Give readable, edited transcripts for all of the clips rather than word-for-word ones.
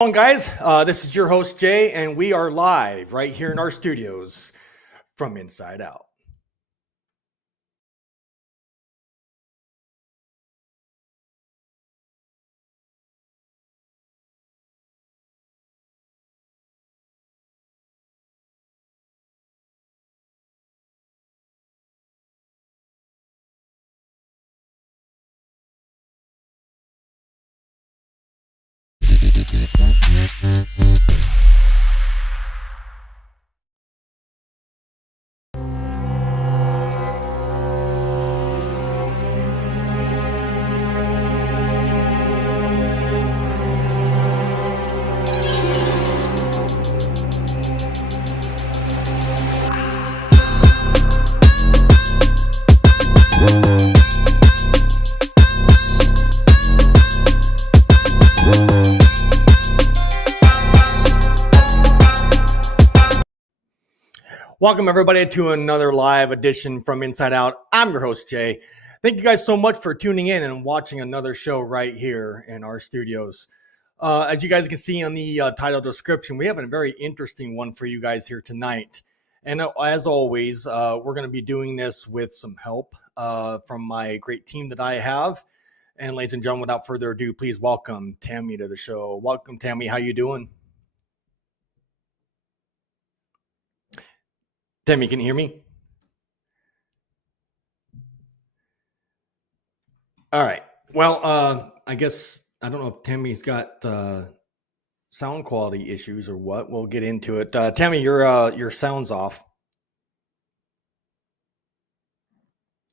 On, guys. This is your host, Jay, and we are live right here in our studios from Inside Out. Welcome, everybody, to another live edition from Inside Out. I'm your host, Jay. Thank you guys so much for tuning in and watching another show right here in our studios. As you guys can see on the title description, we have a very interesting one for you guys here tonight. And as always, we're going to be doing this with some help from my great team that I have. And ladies and gentlemen, without further ado, please welcome Tammy to the show. Welcome, Tammy. How you doing? Tammy, can you hear me? All right. Well, I guess I don't know if Tammy's got sound quality issues or what. We'll get into it. Tammy, your sound's off.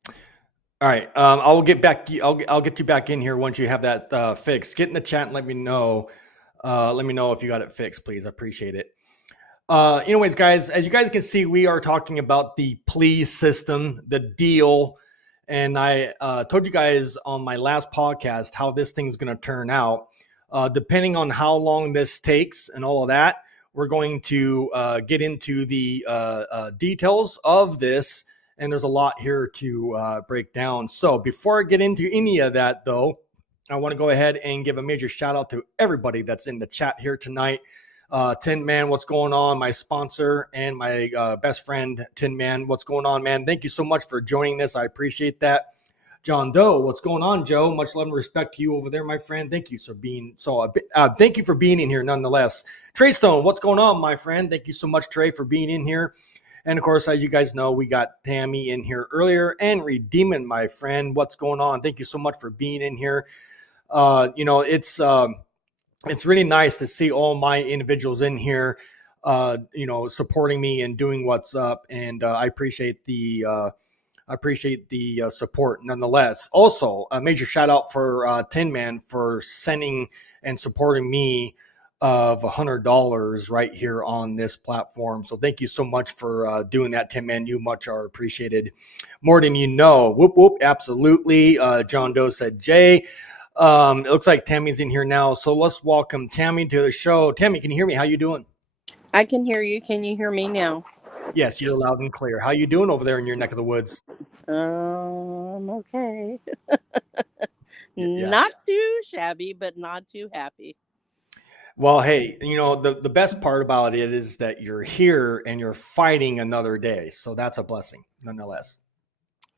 All right. I'll get back. I'll get you back in here once you have that fixed. Get in the chat and let me know. Let me know if you got it fixed, please. I appreciate it. Anyways, guys, as you guys can see, we are talking about the Plea system, the deal. And I told you guys on my last podcast how this thing's going to turn out. Depending on how long this takes and all of that, we're going to get into the details of this. And there's a lot here to break down. So before I get into any of that, though, I want to go ahead and give a major shout out to everybody that's in the chat here tonight. Tin Man, what's going on? My sponsor and my best friend, Tin Man, what's going on, man? Thank you so much for joining this. I appreciate that. John Doe, what's going on, Joe? Much love and respect to you over there, my friend. Thank you for being thank you for being in here, nonetheless. Trey Stone, what's going on, my friend? Thank you so much, Trey, for being in here. And of course, as you guys know, we got Tammy in here earlier and Redeeming, my friend. What's going on? Thank you so much for being in here. It's really nice to see all my individuals in here, supporting me and doing what's up. And I appreciate the support nonetheless. Also, a major shout out for Tin Man for sending and supporting me of $100 right here on this platform. So thank you so much for doing that, Tin Man. You much are appreciated. More than you know. Whoop, whoop. Absolutely. John Doe said, Jay. It looks like Tammy's in here now. So let's welcome Tammy to the show. Tammy, can you hear me? How you doing? I can hear you. Can you hear me now? Yes, you're loud and clear. How you doing over there in your neck of the woods? Okay. Yeah. Not too shabby, but not too happy. Well, hey, the best part about it is that you're here and you're fighting another day. So that's a blessing, nonetheless.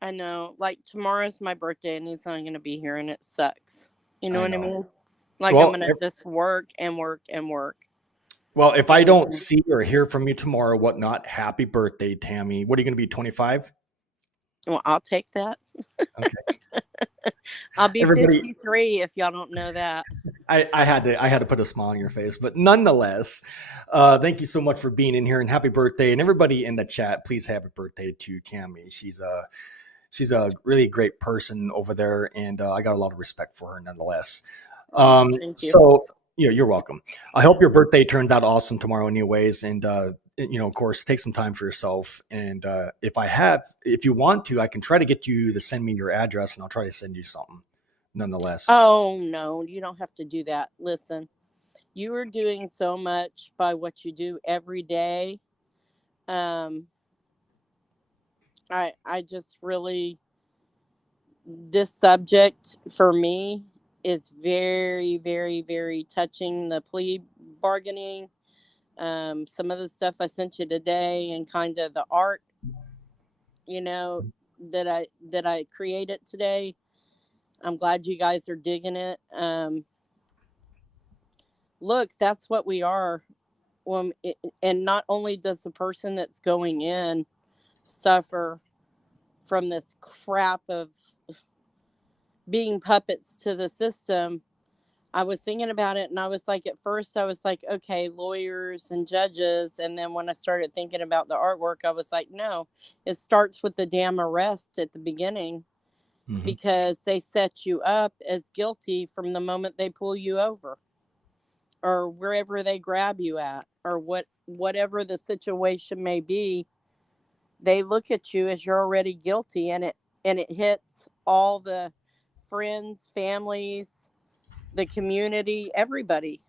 I know. Like, tomorrow's my birthday, and he's not going to be here, and it sucks. You know what I mean? Like, well, I'm going to just work and work and work. Well, if I don't see or hear from you tomorrow, whatnot, happy birthday, Tammy. What are you going to be, 25? Well, I'll take that. Okay. I'll be 53 if y'all don't know that. I had to put a smile on your face, but nonetheless, thank you so much for being in here and happy birthday. And everybody in the chat, please happy birthday to Tammy. She's a really great person over there, and I got a lot of respect for her nonetheless. Thank you. So you're welcome. I hope your birthday turns out awesome tomorrow anyways. And, of course, take some time for yourself. And if you want to, I can try to get you to send me your address and I'll try to send you something nonetheless. Oh, no, you don't have to do that. Listen, you are doing so much by what you do every day. I just really, this subject for me is very, very, very touching. The plea bargaining, some of the stuff I sent you today, and kind of the art, that I created today. I'm glad you guys are digging it. Look, that's what we are. And not only does the person that's going in suffer from this crap of being puppets to the system. I was thinking about it, and I was like, at first I was like, okay, lawyers and judges. And then when I started thinking about the artwork, I was like, no, it starts with the damn arrest at the beginning, because they set you up as guilty from the moment they pull you over, or wherever they grab you at, or whatever the situation may be. They look at you as you're already guilty, and it hits all the friends, families, the community, everybody.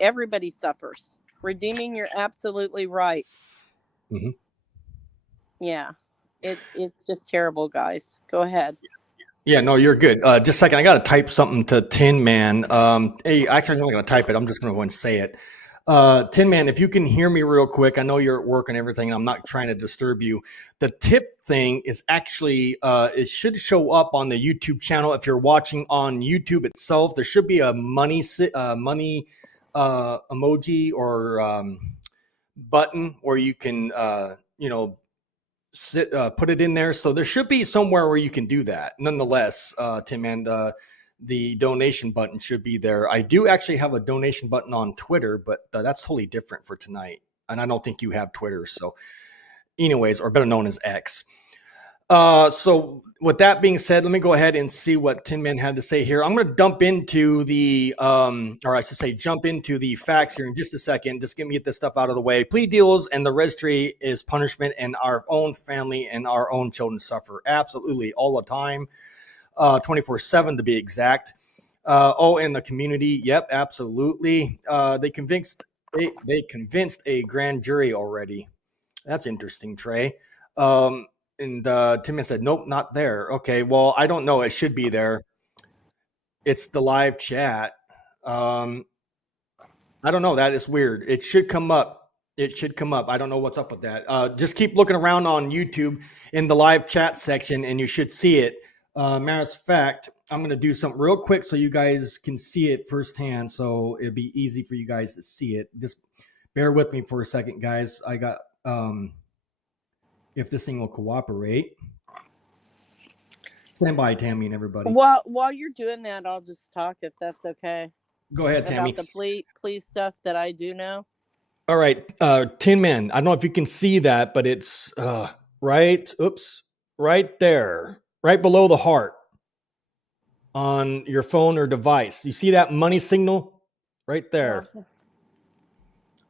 Everybody suffers. Redeeming, you're absolutely right. Yeah, it's just terrible, guys. Go ahead. Yeah, no, you're good. Just a second, I got to type something to Tin Man. Hey, actually, I'm not going to type it. I'm just going to go and say it. Tin Man, if you can hear me real quick, I know you're at work and everything. I'm not trying to disturb you. The tip thing is actually, it should show up on the YouTube channel. If you're watching on YouTube itself, there should be a money emoji or button where you can, put it in there. So there should be somewhere where you can do that. Nonetheless, Tim, and the donation button should be there. I do actually have a donation button on Twitter, but that's totally different for tonight. And I don't think you have Twitter. So anyways, or better known as X. So with that being said, let me go ahead and see what Tin Man had to say here. I'm going to jump into the facts here in just a second. Just get this stuff out of the way. Plea deals and the registry is punishment, and our own family and our own children suffer absolutely all the time, 24/7 to be exact. And the community, yep, absolutely. They convinced a grand jury already. That's interesting, Trey. And Tim said, nope, not there. Okay, well, I don't know. It should be there. It's the live chat. I don't know. That is weird. It should come up. I don't know what's up with that. Just keep looking around on YouTube in the live chat section, and you should see it. Matter of fact, I'm going to do something real quick so you guys can see it firsthand, so it'll be easy for you guys to see it. Just bear with me for a second, guys. I got... if this thing will cooperate. Stand by, Tammy, and everybody. While you're doing that, I'll just talk, if that's okay. Go ahead, Tammy. About the plea stuff that I do know. All right, Tin Man, I don't know if you can see that, but it's right there, right below the heart on your phone or device. You see that money signal right there? Yeah.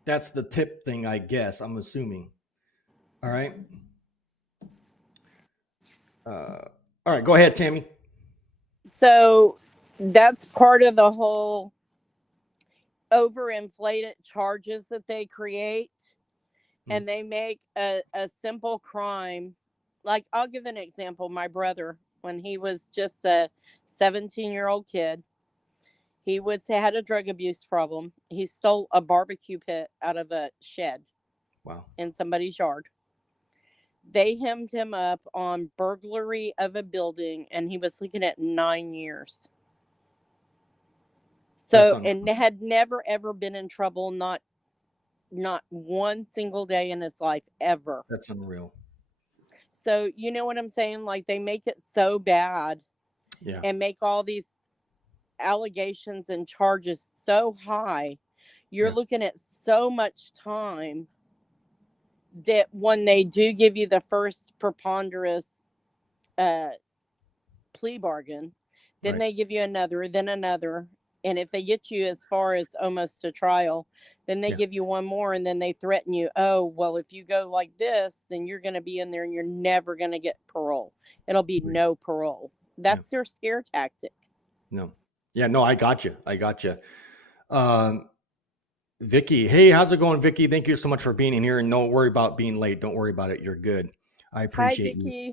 That's the tip thing, I guess, I'm assuming. All right. All right, go ahead, Tammy. So that's part of the whole overinflated charges that they create. And they make a simple crime. Like, I'll give an example. My brother, when he was just a 17-year-old kid, he had a drug abuse problem. He stole a barbecue pit out of a shed. Wow. In somebody's yard. They hemmed him up on burglary of a building, and he was looking at 9 years. So, and had never, ever been in trouble, not one single day in his life, ever. That's unreal. So, you know what I'm saying? Like, they make it so bad, and make all these allegations and charges so high. You're looking at so much time that when they do give you the first preponderance plea bargain, then they give you another, then another. And if they get you as far as almost to trial, then they give you one more, and then they threaten you. Oh, well, if you go like this, then you're going to be in there and you're never going to get parole. It'll be no parole. That's their scare tactic. No. Yeah, no, I got you. Vicky, hey, how's it going, Vicky? Thank you so much for being in here, and don't worry about being late. Don't worry about it. You're good. I appreciate you.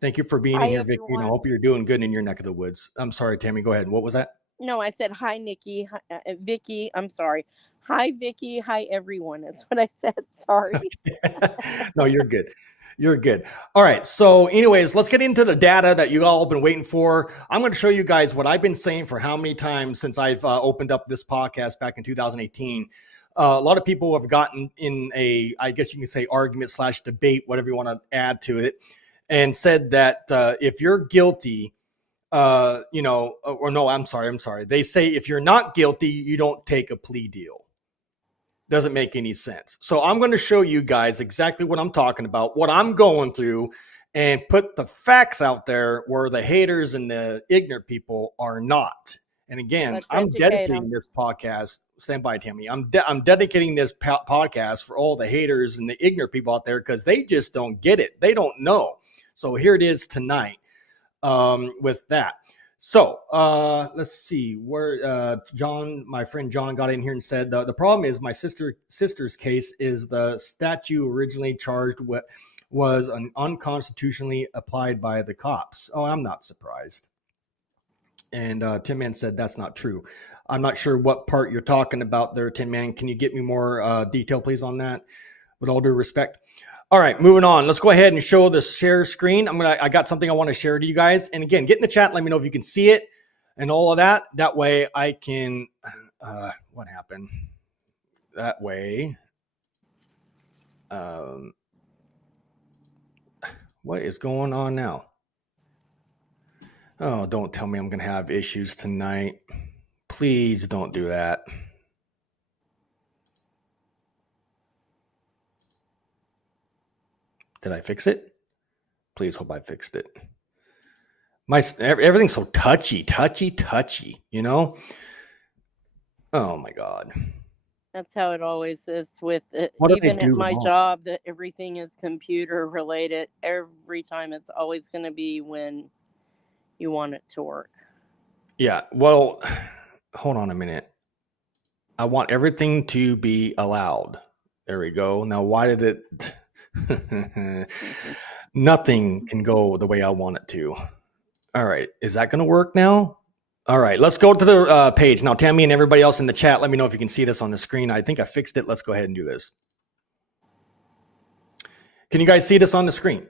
Thank you for being in here, Vicky. And I hope you're doing good in your neck of the woods. I'm sorry, Tammy. Go ahead. What was that? No, I said hi, Nikki, hi, Vicky. I'm sorry. Hi, Vicky. Hi, everyone. That's what I said. Sorry. No, you're good. You're good. All right. So, anyways, let's get into the data that you all have been waiting for. I'm going to show you guys what I've been saying for how many times since I've opened up this podcast back in 2018. A lot of people have gotten in a, I guess you can say, argument / debate, whatever you want to add to it, and said that if you're guilty, or no, I'm sorry. They say if you're not guilty, you don't take a plea deal. Doesn't make any sense. So I'm going to show you guys exactly what I'm talking about, what I'm going through, and put the facts out there where the haters and the ignorant people are not. And again, Let's I'm educate dedicating 'em. this podcast. Stand by, Tammy. I'm dedicating this podcast for all the haters and the ignorant people out there because they just don't get it. They don't know. So here it is tonight with that. So let's see where John, my friend John, got in here and said the problem is my sister's case is the statute originally charged with was unconstitutionally applied by the cops. Oh, I'm not surprised. And Tin Man said that's not true. I'm not sure what part you're talking about there, Tin Man. Can you get me more detail, please, on that? With all due respect. All right, moving on. Let's go ahead and show the share screen. I got something I want to share to you guys. And again, get in the chat. Let me know if you can see it and all of that. That way I can, what happened? That way, what is going on now? Oh, don't tell me I'm going to have issues tonight. Please don't do that. Did I fix it? Please hope I fixed it. Everything's so touchy, you know? Oh my God. That's how it always is with it. What did I Even do at my wrong? job, that everything is computer related. Every time it's always going to be when you want it to work. Yeah, well, hold on a minute. I want everything to be allowed. There we go. Now, why did it? Nothing can go the way I want it to. All right, is that going to work now? All right, let's go to the page. Now, Tammy and everybody else in the chat, let me know if you can see this on the screen. I think I fixed it. Let's go ahead and do this. Can you guys see this on the screen?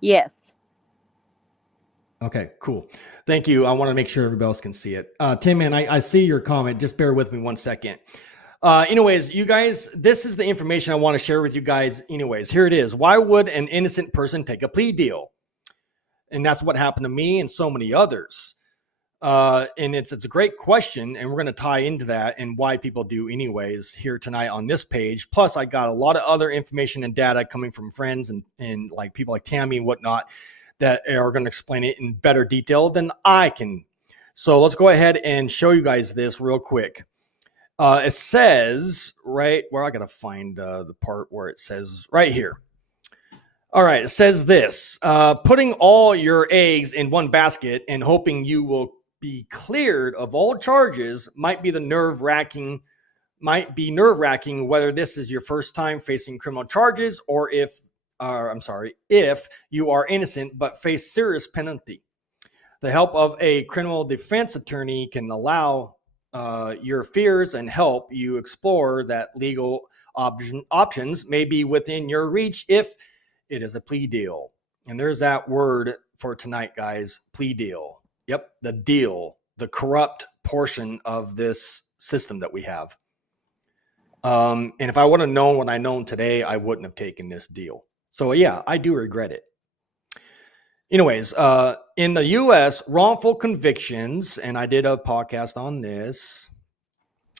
Yes. Okay, cool. Thank you. I want to make sure everybody else can see it. Tim, man, I see your comment. Just bear with me 1 second. Anyways, you guys, this is the information I want to share with you guys. Anyways, here it is. Why would an innocent person take a plea deal? And that's what happened to me and so many others. And it's a great question, and we're going to tie into that and why people do anyways here tonight on this page. Plus, I got a lot of other information and data coming from friends and like people like Tammy and whatnot that are going to explain it in better detail than I can. So let's go ahead and show you guys this real quick. It says right where I got to find the part where it says right here. All right, it says this, putting all your eggs in one basket and hoping you will be cleared of all charges might be nerve-wracking whether this is your first time facing criminal charges or if you are innocent but face serious penalty. The help of a criminal defense attorney can allow your fears and help you explore that legal options may be within your reach if it is a plea deal. And there's that word for tonight, guys, plea deal. Yep, the deal, the corrupt portion of this system that we have. And if I would have known what I know today, I wouldn't have taken this deal. So yeah, I do regret it. Anyways, in the U.S., wrongful convictions, and I did a podcast on this,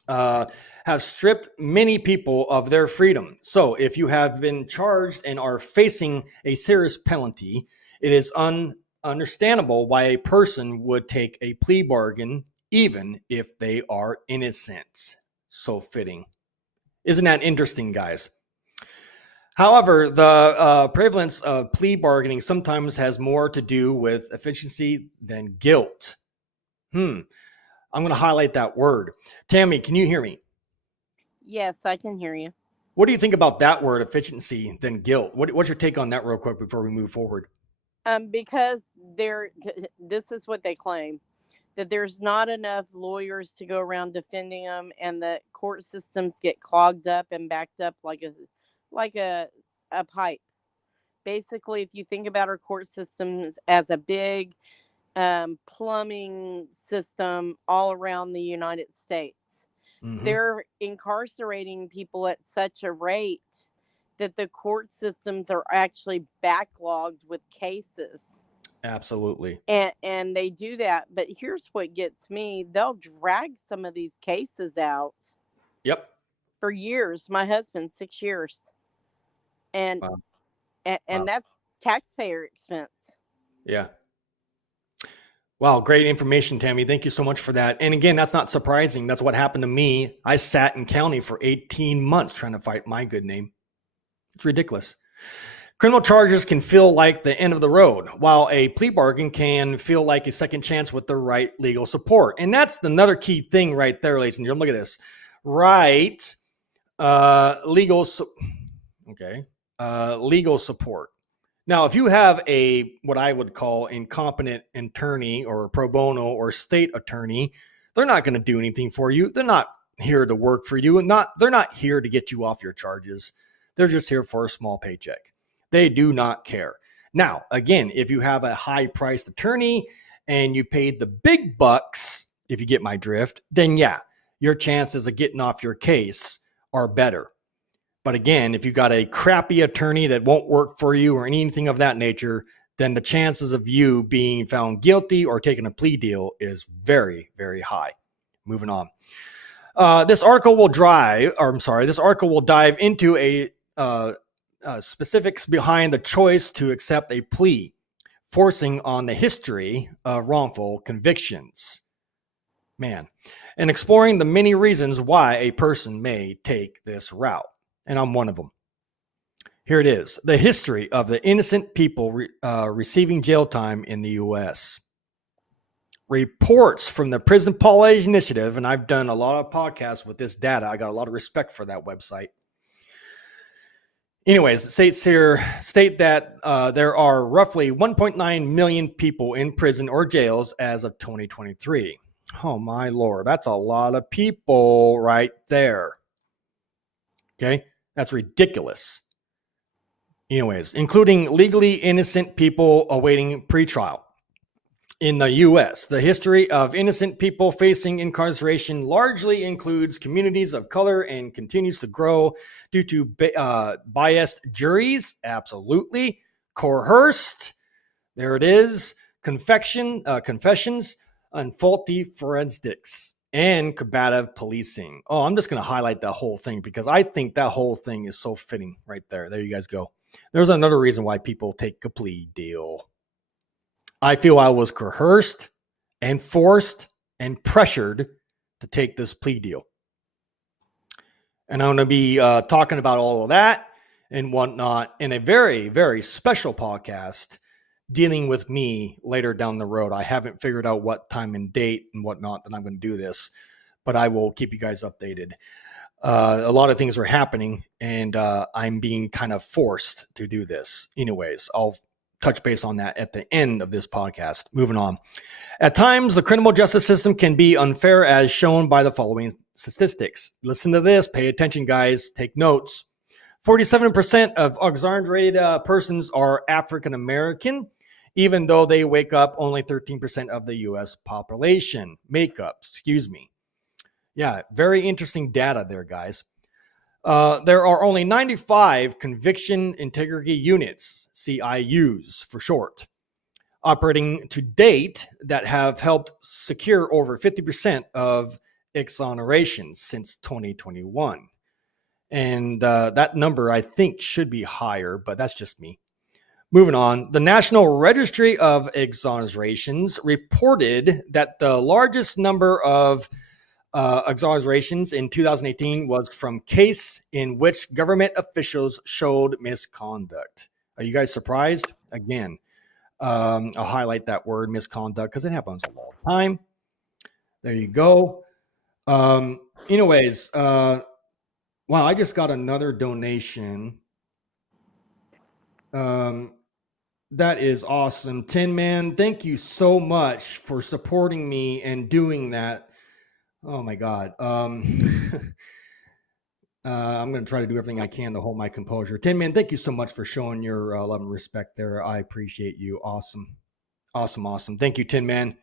have stripped many people of their freedom. So if you have been charged and are facing a serious penalty, it is understandable why a person would take a plea bargain, even if they are innocent. So fitting. Isn't that interesting, guys? However, the prevalence of plea bargaining sometimes has more to do with efficiency than guilt. I'm going to highlight that word. Tammy, can you hear me? Yes, I can hear you. What do you think about that word, efficiency than guilt? What's your take on that real quick before we move forward? Because this is what they claim. that there's not enough lawyers to go around defending them, and the court systems get clogged up and backed up like a pipe. Basically, if you think about our court systems as a big plumbing system all around the United States, they're incarcerating people at such a rate that the court systems are actually backlogged with cases. Absolutely. And they do that. But here's what gets me. They'll drag some of these cases out. Yep. For years. My husband, 6 years. And wow. and that's taxpayer expense. Yeah. Wow, great information, Tammy. Thank you so much for that. And again, that's not surprising. That's what happened to me. I sat in county for 18 months trying to fight my good name. It's ridiculous. Criminal charges can feel like the end of the road, while a plea bargain can feel like a second chance with the right legal support. And that's another key thing right there, ladies and gentlemen. Look at this. Right. Legal support. Now, if you have a what I would call incompetent attorney or pro bono or state attorney, they're not going to do anything for you. They're not here to work for you, and they're not here to get you off your charges. They're just here for a small paycheck. They do not care. Now, again, if you have a high-priced attorney and you paid the big bucks, if you get my drift, then yeah, your chances of getting off your case are better. But again, if you got a crappy attorney that won't work for you or anything of that nature, then the chances of you being found guilty or taking a plea deal is very, very high. Moving on. This article will dive into a specifics behind the choice to accept a plea, forcing on the history of wrongful convictions. Man, and exploring the many reasons why a person may take this route. And I'm one of them. Here it is. The history of the innocent people receiving jail time in the U.S. Reports from the Prison Policy Initiative, and I've done a lot of podcasts with this data. I got a lot of respect for that website. Anyways, it state that there are roughly 1.9 million people in prison or jails as of 2023. Oh my Lord, that's a lot of people right there. Okay, that's ridiculous. Anyways, including legally innocent people awaiting pretrial. In the U.S., the history of innocent people facing incarceration largely includes communities of color and continues to grow due to biased juries. Absolutely. Coerced. There it is. Confessions and faulty forensics and combative policing. Oh, I'm just going to highlight that whole thing because I think that whole thing is so fitting right there. There you guys go. There's another reason why people take a plea deal. I feel I was coerced and forced and pressured to take this plea deal. And I'm going to be talking about all of that and whatnot in a very, very special podcast dealing with me later down the road. I haven't figured out what time and date and whatnot that I'm going to do this, but I will keep you guys updated. A lot of things are happening, and I'm being kind of forced to do this. Anyways, I'll touch base on that at the end of this podcast. Moving on. At times, the criminal justice system can be unfair as shown by the following statistics. Listen to this. Pay attention, guys. Take notes. 47% of exonerated persons are African American, even though they wake up only 13% of the U.S. population. Yeah, very interesting data there, guys. There are only 95 conviction integrity units, CIUs for short, operating to date that have helped secure over 50% of exonerations since 2021. And that number, I think, should be higher, but that's just me. Moving on, the National Registry of Exonerations reported that the largest number of exonerations in 2018 was from case in which government officials showed misconduct. Are you guys surprised? Again, I'll highlight that word misconduct because it happens all the time. There you go. Anyways, wow, I just got another donation. That is awesome. Tin Man, thank you so much for supporting me and doing that. Oh my God. I'm going to try to do everything I can to hold my composure. Tin Man, thank you so much for showing your love and respect there. I appreciate you. Awesome. Awesome. Awesome. Thank you, Tin Man.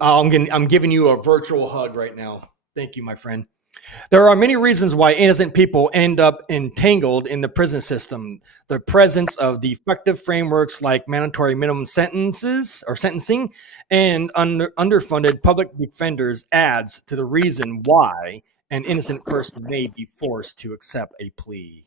I'm giving you a virtual hug right now. Thank you, my friend. There are many reasons why innocent people end up entangled in the prison system. The presence of defective frameworks like mandatory minimum sentences or sentencing and underfunded public defenders adds to the reason why an innocent person may be forced to accept a plea.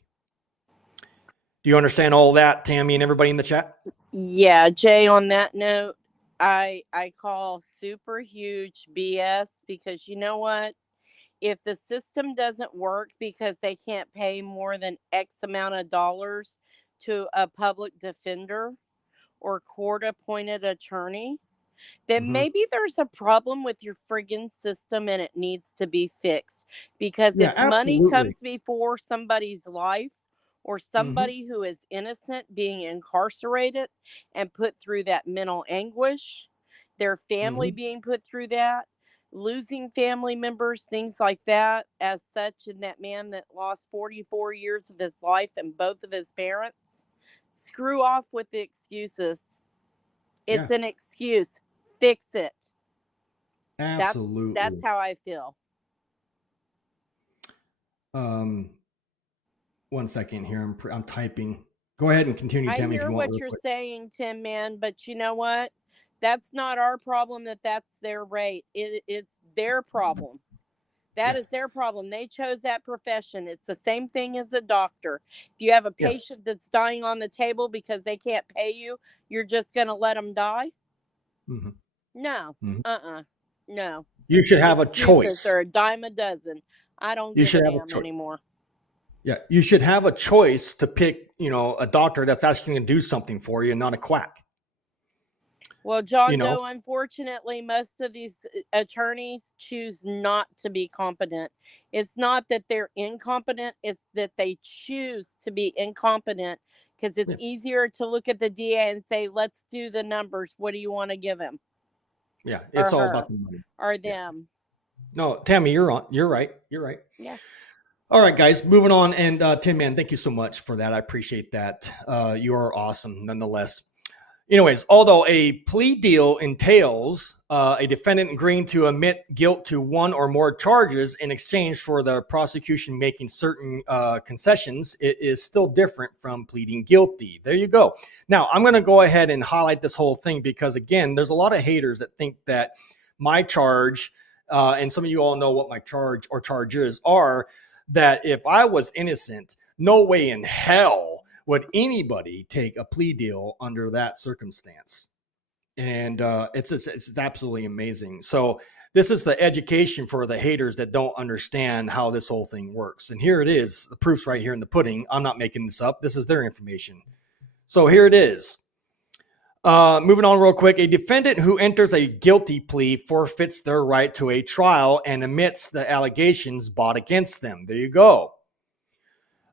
Do you understand all that, Tammy, and everybody in the chat? Yeah, Jay, on that note, I call super huge BS, because you know what? If the system doesn't work because they can't pay more than X amount of dollars to a public defender or court appointed attorney, then Mm-hmm. maybe there's a problem with your friggin' system and it needs to be fixed. Because Yeah, if money absolutely. comes before somebody's life, or Mm-hmm. somebody who is innocent being incarcerated and put through that mental anguish, their family Mm-hmm. being put through that, losing family members, things like that, as such, in that man that lost 44 years of his life and both of his parents, screw off with the excuses. Yeah, It's an excuse. Fix it. That's absolutely. how I feel. Um, One second here. I'm typing. Go ahead and continue, I Tammy, if hear you want, what real you're quick. saying, Tim, man, but you know what? That's not our problem, that's their rate. It is their problem. That Yeah, is their problem. They chose that profession. It's the same thing as a doctor. If you have a yeah. patient that's dying on the table because they can't pay you, you're just going to let them die? Mm-hmm. No. Mm-hmm. Uh-uh. No. You should have a Excuses choice. are a dime a dozen. I don't You give a should have a damn choice. anymore. Yeah, you should have a choice to pick, a doctor that's asking you to do something for you and not a quack. Well, You John know, Doe, unfortunately, most of these attorneys choose not to be competent. It's not that they're incompetent, it's that they choose to be incompetent because it's yeah, easier to look at the DA and say, let's do the numbers. What do you want to give him yeah, or it's all about her the money. or Yeah. them? No, Tammy, you're on. You're right. You're right. Yeah. All right, guys, moving on. And Tim, man, thank you so much for that. I appreciate that. You are awesome, nonetheless. Anyways, although a plea deal entails a defendant agreeing to admit guilt to one or more charges in exchange for the prosecution making certain concessions, it is still different from pleading guilty. There you go. Now, I'm going to go ahead and highlight this whole thing because, again, there's a lot of haters that think that my charge, and some of you all know what my charge or charges are, that if I was innocent, no way in hell would anybody take a plea deal under that circumstance. And it's absolutely amazing. So this is the education for the haters that don't understand how this whole thing works. And here it is. The proof's right here in the pudding. I'm not making this up. This is their information. So here it is. Moving on real quick, a defendant who enters a guilty plea forfeits their right to a trial and admits the allegations brought against them. There you go.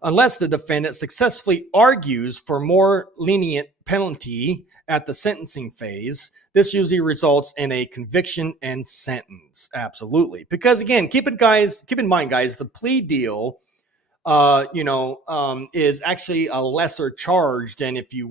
Unless the defendant successfully argues for more lenient penalty at the sentencing phase, this usually results in a conviction and sentence. Absolutely. Because again, keep in mind, guys, the plea deal is actually a lesser charge than if you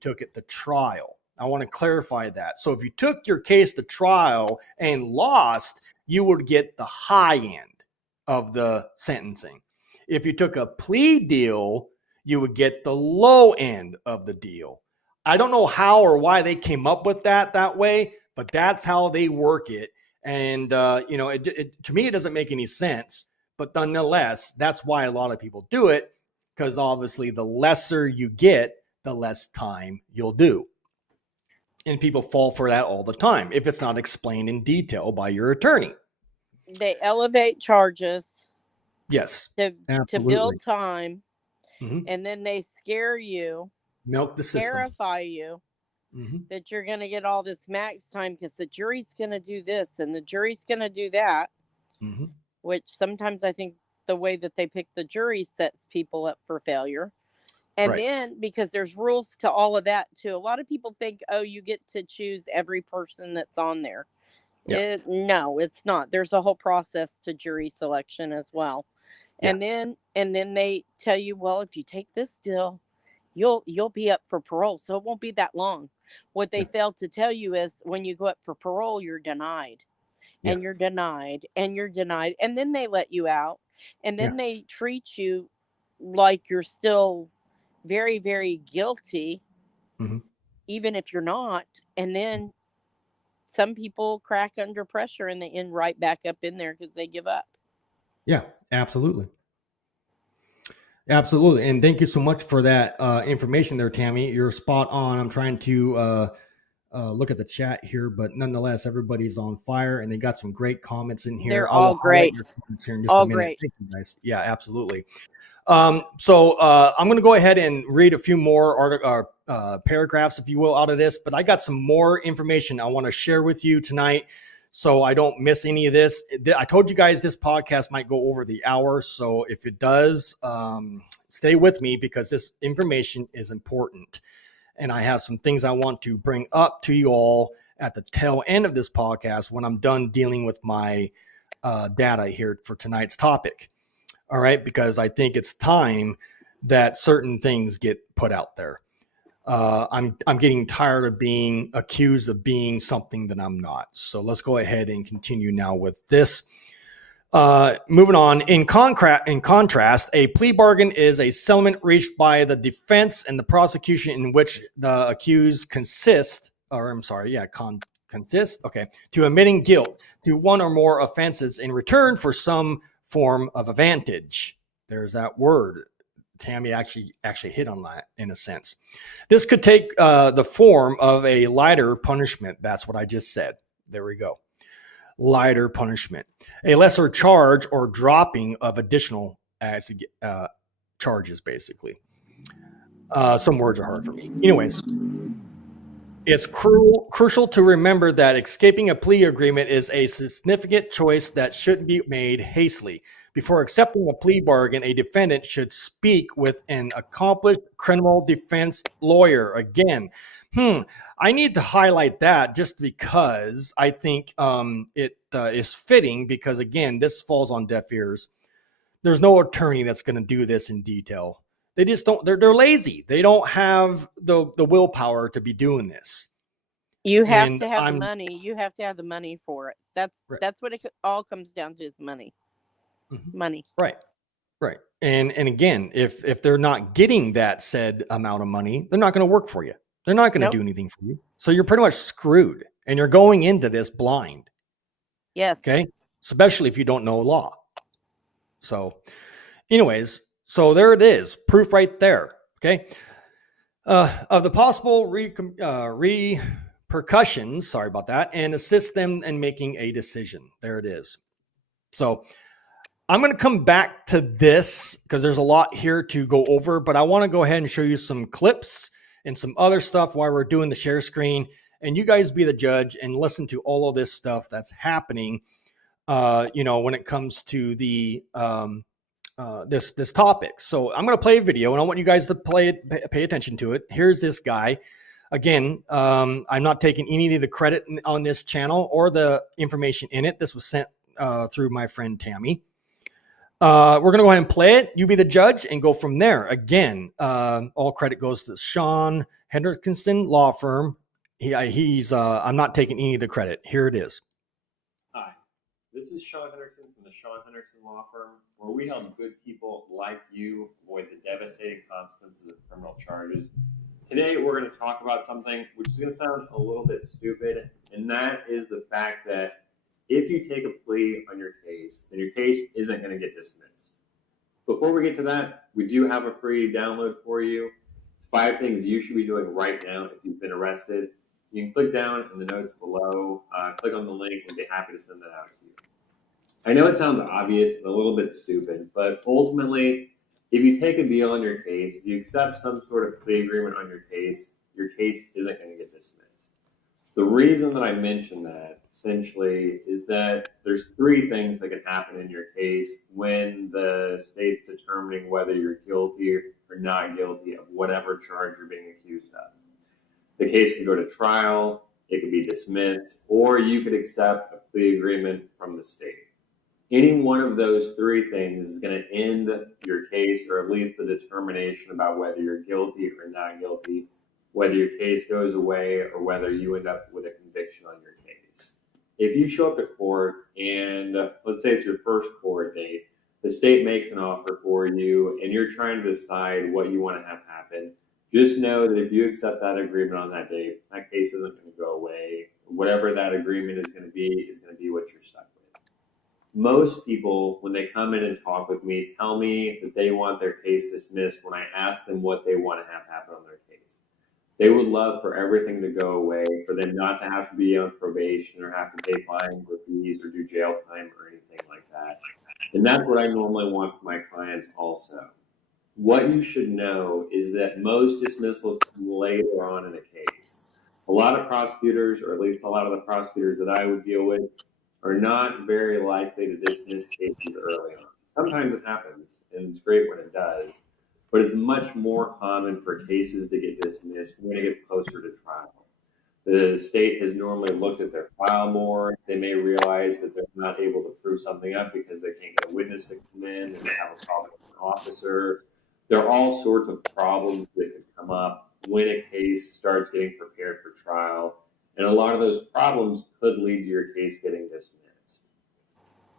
took it to trial. I want to clarify that. So if you took your case to trial and lost, you would get the high end of the sentencing. If you took a plea deal, you would get the low end of the deal. I don't know how or why they came up with that way, but that's how they work it. And to me, it doesn't make any sense. But nonetheless, that's why a lot of people do it, because obviously the lesser you get, the less time you'll do. And people fall for that all the time if it's not explained in detail by your attorney. They elevate charges Yes, to absolutely. build time, Mm-hmm. and then they scare you, Milk the system. terrify you Mm-hmm. that you're going to get all this max time because the jury's going to do this and the jury's going to do that, Mm-hmm. which sometimes I think the way that they pick the jury sets people up for failure. And Right. then, because there's rules to all of that too, a lot of people think, oh, you get to choose every person that's on there. Yeah. No, it's not. There's a whole process to jury selection as well. Yeah. And then they tell you, well, if you take this deal, you'll be up for parole, so it won't be that long. What they Yeah. fail to tell you is when you go up for parole, you're denied, Yeah. and you're denied, and you're denied, and then they let you out, and Yeah. then they treat you like you're still very, very guilty, Hmm. even if you're not. And then some people crack under pressure and they end right back up in there because they give up. Yeah. Absolutely. Absolutely. And thank you so much for that information there, Tammy. You're spot on. I'm trying to look at the chat here, but nonetheless, everybody's on fire and they got some great comments in here. They're I will all highlight great. your comments here in just a All minute. great. Thank you, guys. Yeah, absolutely. So I'm going to go ahead and read a few more paragraphs, if you will, out of this, but I got some more information I want to share with you tonight so I don't miss any of this. I told you guys this podcast might go over the hour. So if it does, stay with me because this information is important. And I have some things I want to bring up to you all at the tail end of this podcast when I'm done dealing with my data here for tonight's topic. All right, because I think it's time that certain things get put out there. I'm getting tired of being accused of being something that I'm not. So let's go ahead and continue now with this. Moving on. In contrast, a plea bargain is a settlement reached by the defense and the prosecution in which the accused consist, to admitting guilt to one or more offenses in return for some form of advantage. There's that word. Tammy actually hit on that in a sense. This could take the form of a lighter punishment. That's what I just said. There we go. Lighter punishment, a lesser charge, or dropping of additional charges, basically. Some words are hard for me. Anyways, it's crucial to remember that escaping a plea agreement is a significant choice that shouldn't be made hastily. Before accepting a plea bargain, a defendant should speak with an accomplished criminal defense lawyer. Again, I need to highlight that just because I think it is fitting because, again, this falls on deaf ears. There's no attorney that's going to do this in detail. They just don't. They're lazy. They don't have the willpower to be doing this. You have And to have the I'm money. You have to have the money for it. That's what it all comes down to is money. Money. Right. Right. And again, if they're not getting that said amount of money, they're not going to work for you. They're not going to Nope. do anything for you. So you're pretty much screwed. And you're going into this blind. Yes. Okay. Especially if you don't know law. So anyways, so there it is. Proof right there. Okay. Of the possible repercussions, sorry about that, and assist them in making a decision. There it is. So I'm going to come back to this because there's a lot here to go over, but I want to go ahead and show you some clips and some other stuff while we're doing the share screen. And you guys be the judge and listen to all of this stuff that's happening, when it comes to the this topic. So I'm going to play a video and I want you guys to pay attention to it. Here's this guy. Again, I'm not taking any of the credit on this channel or the information in it. This was sent through my friend Tammy. We're going to go ahead and play it. You be the judge and go from there. Again, all credit goes to Sean Hendrickson Law Firm. I'm not taking any of the credit. Here it is. Hi, this is Sean Hendrickson from the Sean Hendrickson Law Firm, where we help good people like you avoid the devastating consequences of criminal charges. Today, we're going to talk about something which is going to sound a little bit stupid, and that is the fact that if you take a plea on your case, then your case isn't going to get dismissed. Before we get to that, we do have a free download for you. It's 5 things you should be doing right now if you've been arrested. You can click down in the notes below, click on the link, and be happy to send that out to you. I know it sounds obvious and a little bit stupid, but ultimately, if you take a deal on your case, if you accept some sort of plea agreement on your case isn't going to get dismissed. The reason that I mention that, essentially, is that there's 3 things that can happen in your case when the state's determining whether you're guilty or or not guilty of whatever charge you're being accused of. The case could go to trial, it could be dismissed, or you could accept a plea agreement from the state. Any one of those three things is going to end your case, or at least the determination about whether you're guilty or not guilty, whether your case goes away, or whether you end up with a conviction on your case. If you show up at court and let's say it's your first court date, the state makes an offer for you and you're trying to decide what you want to have happen, just know that if you accept that agreement on that date, that case isn't going to go away. Whatever that agreement is going to be what you're stuck with. Most people, when they come in and talk with me, tell me that they want their case dismissed when I ask them what they want to have happen on their case. They would love for everything to go away, for them not to have to be on probation or have to pay fines or fees or do jail time or anything like that. And that's what I normally want for my clients also. What you should know is that most dismissals come later on in a case. A lot of prosecutors, or at least a lot of the prosecutors that I would deal with, are not very likely to dismiss cases early on. Sometimes it happens, and it's great when it does, but it's much more common for cases to get dismissed when it gets closer to trial. The state has normally looked at their file more. They may realize that they're not able to prove something up because they can't get a witness to come in, and they have a problem with an officer. There are all sorts of problems that can come up when a case starts getting prepared for trial. And a lot of those problems could lead to your case getting dismissed.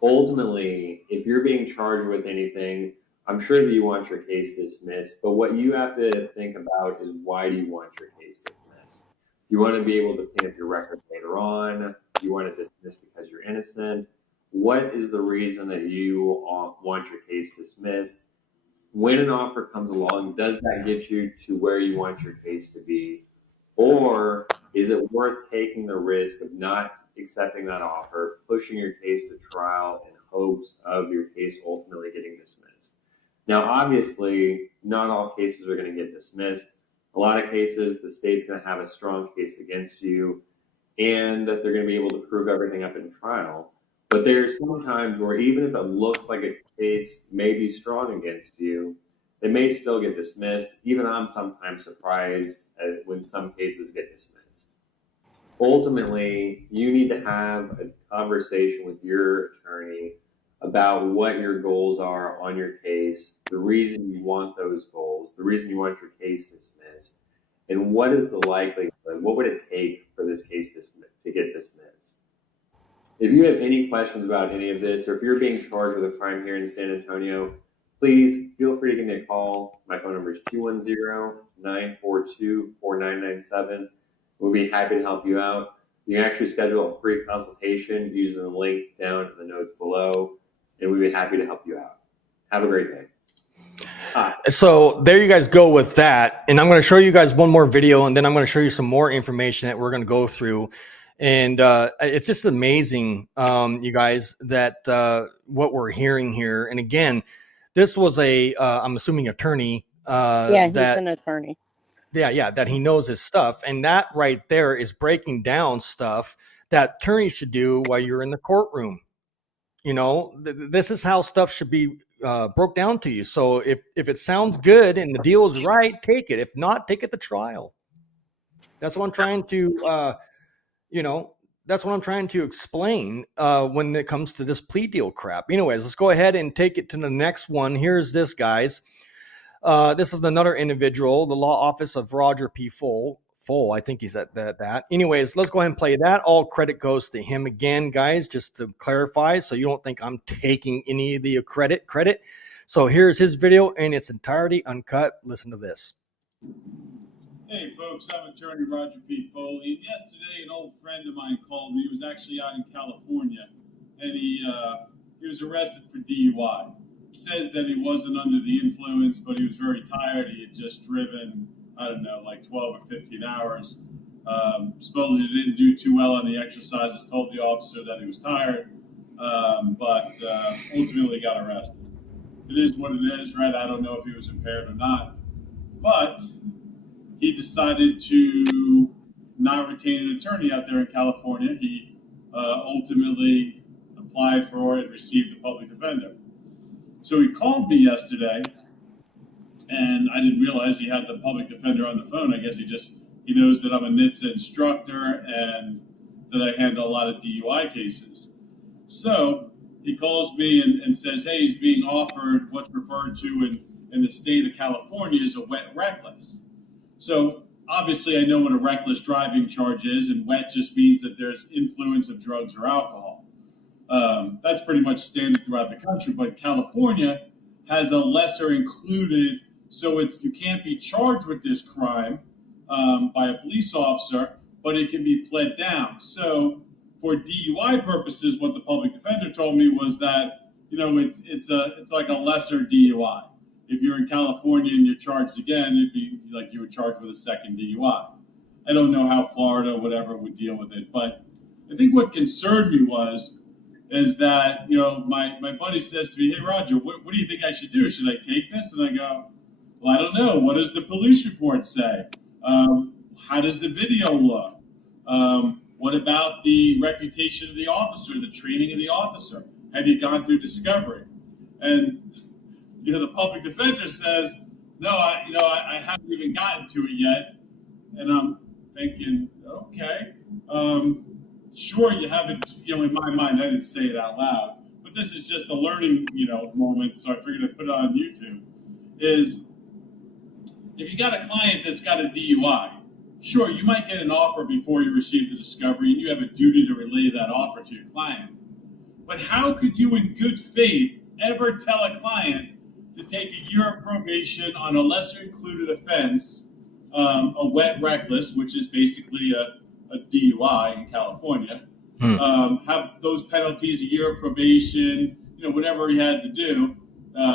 Ultimately, if you're being charged with anything, I'm sure that you want your case dismissed, but what you have to think about is, why do you want your case dismissed? You want to be able to clean up your record later on. You want to dismiss because you're innocent. What is the reason that you want your case dismissed? When an offer comes along, does that get you to where you want your case to be? Or is it worth taking the risk of not accepting that offer, pushing your case to trial in hopes of your case ultimately getting dismissed? Now, obviously, not all cases are going to get dismissed. A lot of cases, the state's going to have a strong case against you, and that they're going to be able to prove everything up in trial. But there's some times where even if it looks like a case may be strong against you, they may still get dismissed. Even I'm sometimes surprised when some cases get dismissed. Ultimately, you need to have a conversation with your attorney about what your goals are on your case, the reason you want those goals, the reason you want your case dismissed, and what is the likelihood, what would it take for this case to get dismissed. If you have any questions about any of this, or if you're being charged with a crime here in San Antonio, please feel free to give me a call. My phone number is 210-942-4997. We'll be happy to help you out. You can actually schedule a free consultation using the link down in the notes below, and we'd be happy to help you out. Have a great day. So there you guys go with that. And I'm going to show you guys one more video, and then I'm going to show you some more information that we're going to go through. And it's just amazing, you guys, that what we're hearing here. And again, this was I'm assuming attorney. Yeah, he's an attorney. Yeah, that he knows his stuff. And that right there is breaking down stuff that attorneys should do while you're in the courtroom. You know, this is how stuff should be broke down to you. So if it sounds good and the deal is right, take it. If not, take it to trial. That's what I'm trying to, that's what I'm trying to explain when it comes to this plea deal crap. Anyways, let's go ahead and take it to the next one. Here's this, guys. This is another individual, the law office of Roger P. Full, I think he's at that. Anyways, let's go ahead and play that. All credit goes to him again, guys, just to clarify, so you don't think I'm taking any of the credit. So here's his video in its entirety, uncut. Listen to this. Hey folks, I'm attorney Roger P. Foley. Yesterday, an old friend of mine called me. He was actually out in California, and he was arrested for DUI. Says that he wasn't under the influence, but he was very tired. He had just driven, I don't know, like 12 or 15 hours. Supposedly didn't do too well on the exercises, told the officer that he was tired, but ultimately got arrested. It is what it is, right? I don't know if he was impaired or not, but he decided to not retain an attorney out there in California. He ultimately applied for and received a public defender. So he called me yesterday, And I didn't realize he had the public defender on the phone. I guess he knows that I'm a NHTSA instructor and that I handle a lot of DUI cases. So he calls me and says, hey, he's being offered what's referred to in the state of California as a wet reckless. So obviously I know what a reckless driving charge is, and wet just means that there's influence of drugs or alcohol. That's pretty much standard throughout the country, but California has a lesser included, so you can't be charged with this crime by a police officer, but it can be pled down. So for DUI purposes, what the public defender told me was that, it's like a lesser DUI. If you're in California and you're charged again, it'd be like you were charged with a second DUI. I don't know how Florida, whatever, would deal with it, but I think what concerned me is that, my buddy says to me, hey, Roger, what do you think I should do? Should I take this? And I go, well, I don't know. What does the police report say? How does the video look? What about the reputation of the officer, the training of the officer? Have you gone through discovery? And, the public defender says, no, I haven't even gotten to it yet. And I'm thinking, okay, sure, you haven't, in my mind, I didn't say it out loud, but this is just a learning, moment, so I figured I'd put it on YouTube, is if you got a client that's got a DUI, sure, you might get an offer before you receive the discovery, and you have a duty to relay that offer to your client. But how could you, in good faith, ever tell a client to take a year of probation on a lesser included offense, a wet reckless, which is basically a DUI in California, have those penalties, a year of probation, whatever he had to do,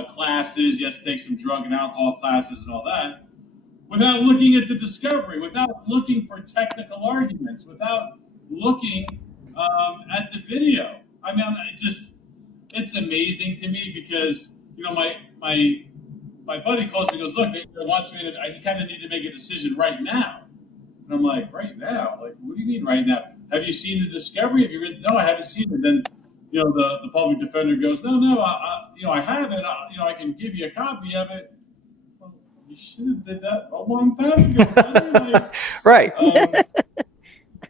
classes, he has to take some drug and alcohol classes and all that, without looking at the discovery, without looking for technical arguments, without looking at the video. I mean, it's amazing to me because, my buddy calls me and goes, look, they wants me to, I kind of need to make a decision right now. And I'm like, right now? Like, what do you mean right now? Have you seen the discovery? Have you read? No, I haven't seen it. Then, the public defender goes, no, I have it. I can give you a copy of it. Well, you should have did that a long time ago. Anyway, Right.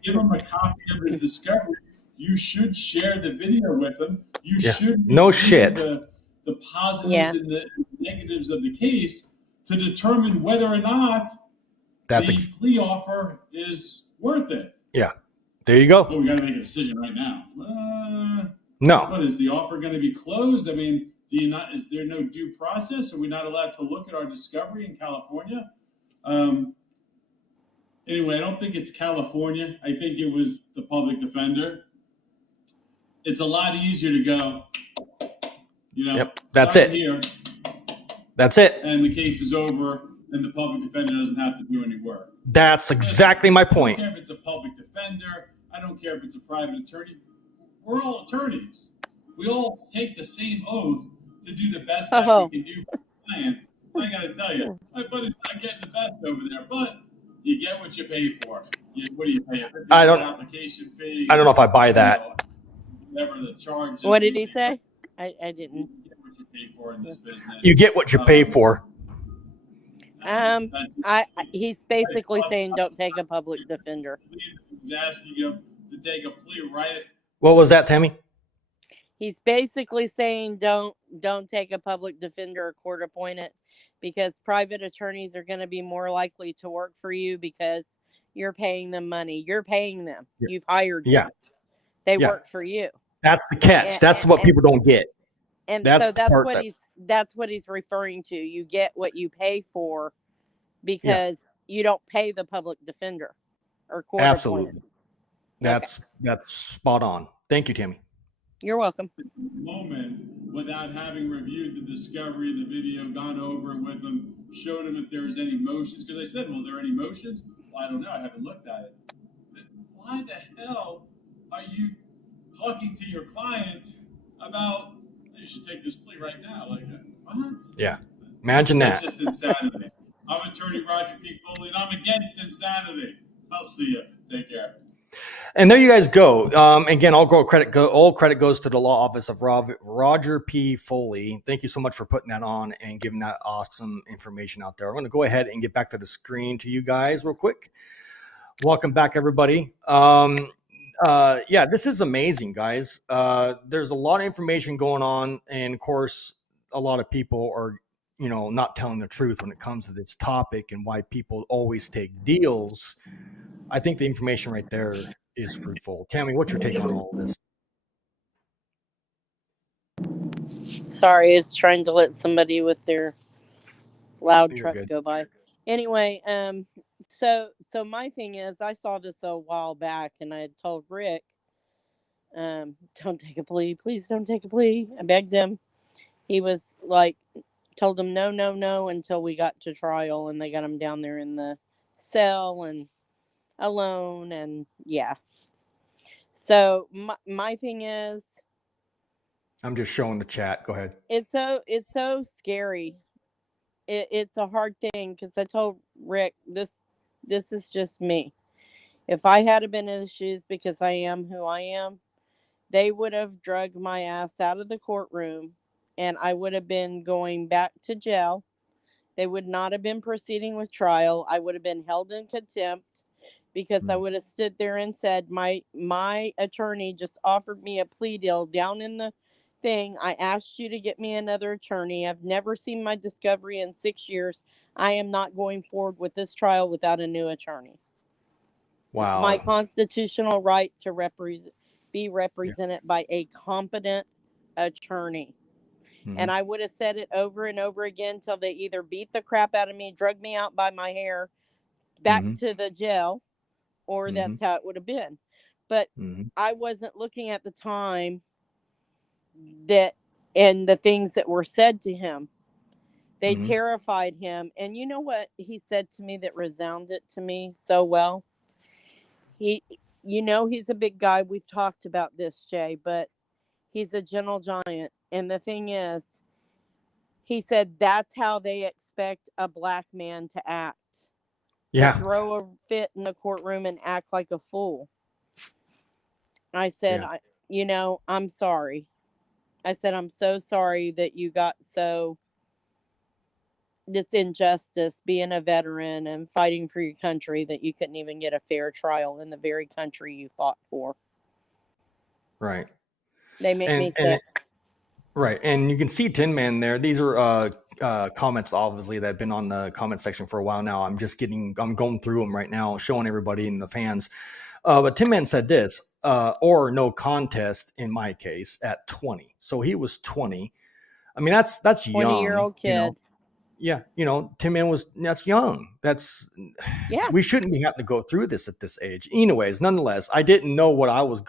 give him a copy of the discovery. You should share the video with him. You should no shit. The positives and the negatives of the case to determine whether or not the plea offer is worth it. Yeah. There you go. Well, we got to make a decision right now. No. What, is the offer going to be closed? I mean, is there no due process? Are we not allowed to look at our discovery in California? Anyway, I don't think it's California. I think it was the public defender. It's a lot easier to go, yep, that's it. Here, that's it. And the case is over, and the public defender doesn't have to do any work. That's exactly my point. I don't care if it's a public defender. I don't care if it's a private attorney. We're all attorneys. We all take the same oath to do the best that we can do for the client. I got to tell you, my buddy's not getting the best over there, but you get what you pay for. What do you pay? Application fee. I don't know if I buy that. Whatever the charge. What did he say? I didn't. You get what you pay for in this business. You get what you pay for. He's basically saying don't take a public defender. He's asking you to take a plea, right? What was that, Tammy? He's basically saying don't take a public defender or court appointed because private attorneys are going to be more likely to work for you because you're paying them money. You're paying them. Yeah. You've hired them. Yeah. They work for you. That's the catch. That's what people don't get. And that's so that's what he's referring to. You get what you pay for because you don't pay the public defender or court appointed. That's spot on. Thank you, Tammy. You're welcome. Moment without having reviewed the discovery, the video, gone over it with them, showed them if there was any motions. Because I said, well, are there any motions? Well, I don't know. I haven't looked at it. But why the hell are you talking to your client about you should take this plea right now? Like, what? Yeah. Imagine that. It's just insanity. I'm attorney Roger P. Foley, and I'm against insanity. I'll see you. Take care. And there you guys go. Again, all credit goes to the law office of Roger P. Foley. Thank you so much for putting that on and giving that awesome information out there. I'm going to go ahead and get back to the screen to you guys real quick. Welcome back, everybody. Yeah, this is amazing, guys. There's a lot of information going on, and of course, a lot of people are, not telling the truth when it comes to this topic and why people always take deals. I think the information right there is fruitful. Tammy, what's your take on all of this? Sorry, I was trying to let somebody with their loud You're truck good. go by. Anyway, so my thing is, I saw this a while back, and I had told Rick, don't take a plea, please don't take a plea. I begged him. He was like, told him no until we got to trial, and they got him down there in the cell and alone, and yeah. So my thing is, I'm just showing the chat. Go ahead. it's so scary. It's a hard thing, because I told Rick, this is just me. If I had been in his shoes, because I am who I am, they would have dragged my ass out of the courtroom, and I would have been going back to jail. They would not have been proceeding with trial. I would have been held in contempt, because I would have stood there and said, my attorney just offered me a plea deal down in the thing. I asked you to get me another attorney. I've never seen my discovery in 6 years. I am not going forward with this trial without a new attorney. Wow. It's my constitutional right to be represented by a competent attorney. Mm-hmm. And I would have said it over and over again till they either beat the crap out of me, drug me out by my hair back to the jail, or that's how it would have been. But I wasn't looking at the time that, and the things that were said to him. They terrified him. And you know what he said to me that resounded to me so well? He's a big guy. We've talked about this, Jay, but he's a gentle giant. And the thing is, he said that's how they expect a black man to act. Yeah. To throw a fit in the courtroom and act like a fool. I said, I'm sorry. I said, I'm so sorry that you got this injustice, being a veteran and fighting for your country, that you couldn't even get a fair trial in the very country you fought for. Right. They make me sick. Right. And you can see Tin Man there. These are comments, obviously, that have been on the comment section for a while now. I'm going through them right now, showing everybody and the fans. But Tin Man said this, or no contest in my case at 20. So he was 20. I mean, that's young. 20-year-old kid. Yeah, Tin Man that's young. We shouldn't be having to go through this at this age. Anyways, nonetheless, I didn't know what I was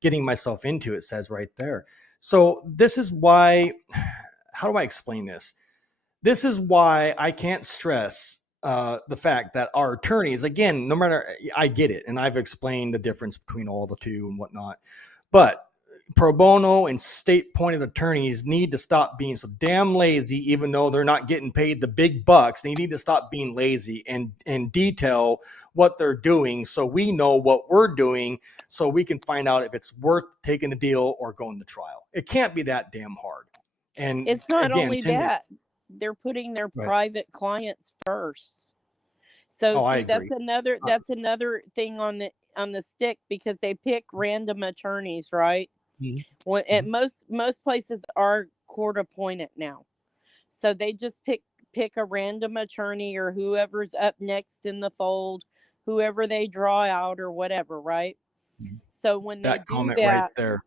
getting myself into, it says right there. So this is why, how do I explain this? This is why I can't stress the fact that our attorneys, again, no matter, I get it, and I've explained the difference between all the two and whatnot, but pro bono and state-appointed attorneys need to stop being so damn lazy, even though they're not getting paid the big bucks. They need to stop being lazy and detail what they're doing, so we know what we're doing, so we can find out if it's worth taking the deal or going to trial. It can't be that damn hard. And it's not only that, they're putting their private clients first. So that's another thing on the stick, because they pick random attorneys, right? When at most places are court appointed now, so they just pick a random attorney or whoever's up next in the fold, whoever they draw out or whatever, right? So when they do comment that, right there,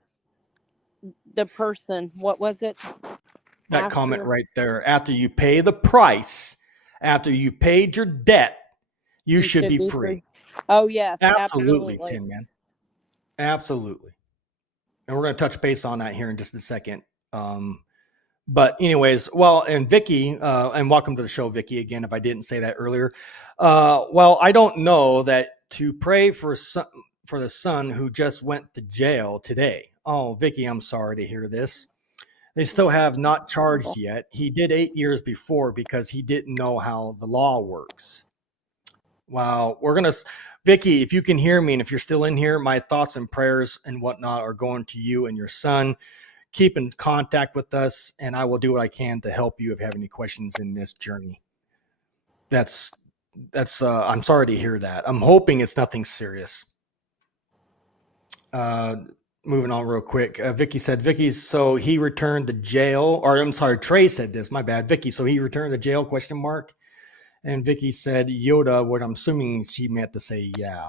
the person, what was it? That comment right there. After you pay the price, after you paid your debt, you should be free. Oh yes, absolutely, Tin Man. Absolutely. And we're going to touch base on that here in just a second. But anyways, well, and Vicky, and welcome to the show, Vicky, again, if I didn't say that earlier. Well, I don't know that to pray for the son who just went to jail today. Oh, Vicky, I'm sorry to hear this. They still have not charged yet. He did 8 years before because he didn't know how the law works. Wow. We're going to, Vicky, if you can hear me and if you're still in here, my thoughts and prayers and whatnot are going to you and your son. Keep in contact with us, and I will do what I can to help you if you have any questions in this journey. I'm sorry to hear that. I'm hoping it's nothing serious. Moving on real quick. Vicky said, so he returned to jail, or I'm sorry, Trey said this, my bad. Vicky, so he returned to jail, ? And Vicky said, Yoda, what I'm assuming she meant to say, yeah.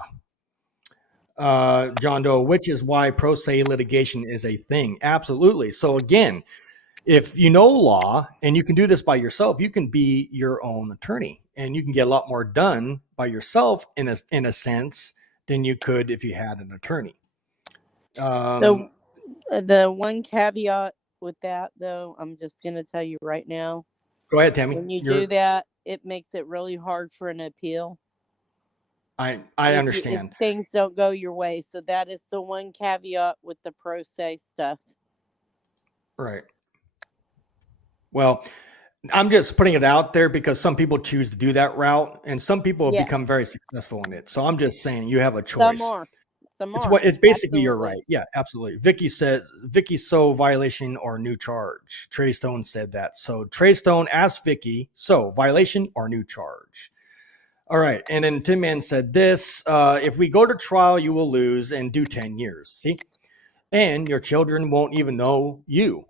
John Doe, which is why pro se litigation is a thing. Absolutely. So again, if you know law and you can do this by yourself, you can be your own attorney and you can get a lot more done by yourself in a sense than you could if you had an attorney. So the one caveat with that, though, I'm just going to tell you right now. Go ahead, Tammy. When you do that, it makes it really hard for an appeal. I understand. If things don't go your way. So that is the one caveat with the pro se stuff. Right. Well, I'm just putting it out there because some people choose to do that route and some people have become very successful in it. So I'm just saying you have a choice. It's basically, you're right. Yeah, absolutely. Vicky says, so violation or new charge. Trey Stone said that. So Trey Stone asked Vicky, so violation or new charge. All right. And then Tim Man said this, if we go to trial, you will lose and do 10 years. See? And your children won't even know you.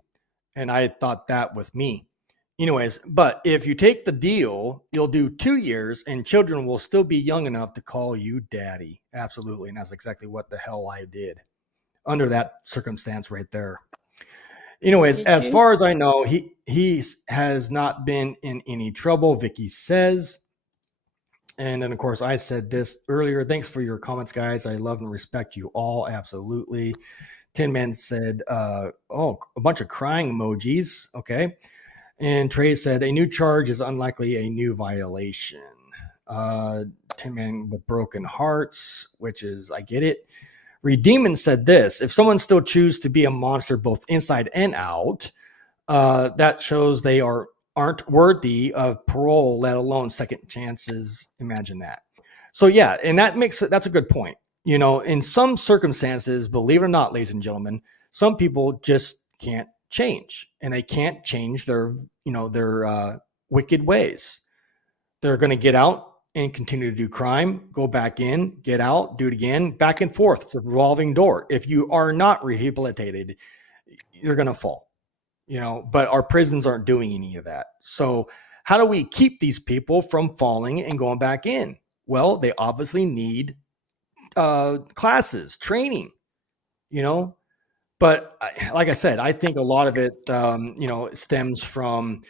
And I thought that with me. Anyways, but if you take the deal, you'll do 2 years and children will still be young enough to call you daddy. Absolutely. And that's exactly what the hell I did under that circumstance right there. Anyways, as far as I know, he has not been in any trouble, Vicky says. And then, of course, I said this earlier. Thanks for your comments, guys. I love and respect you all. Absolutely. Tin Man said, a bunch of crying emojis. Okay. And Trey said, a new charge is unlikely a new violation. Tin Man with broken hearts, which is, I get it. Redeemin said this, if someone still chooses to be a monster both inside and out, that shows they aren't worthy of parole, let alone second chances. Imagine that. So yeah, and that's a good point. You know, in some circumstances, believe it or not, ladies and gentlemen, some people just can't change and they can't change their wicked ways. They're going to get out and continue to do crime, go back in, get out, do it again, back and forth. It's a revolving door. If you are not rehabilitated, you're going to fall, but our prisons aren't doing any of that. So how do we keep these people from falling and going back in? Well, they obviously need classes, training, but like I said, I think a lot of it, stems from,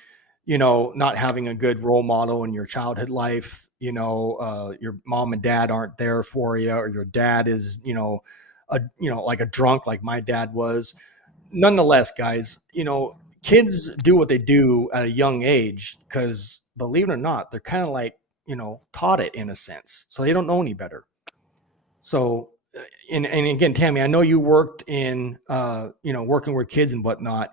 not having a good role model in your childhood life. Your mom and dad aren't there for you, or your dad is, like a drunk, like my dad was. Nonetheless, guys, kids do what they do at a young age because, believe it or not, they're kind of like, taught it in a sense. So they don't know any better. So, and again, Tammy, I know you worked in, working with kids and whatnot.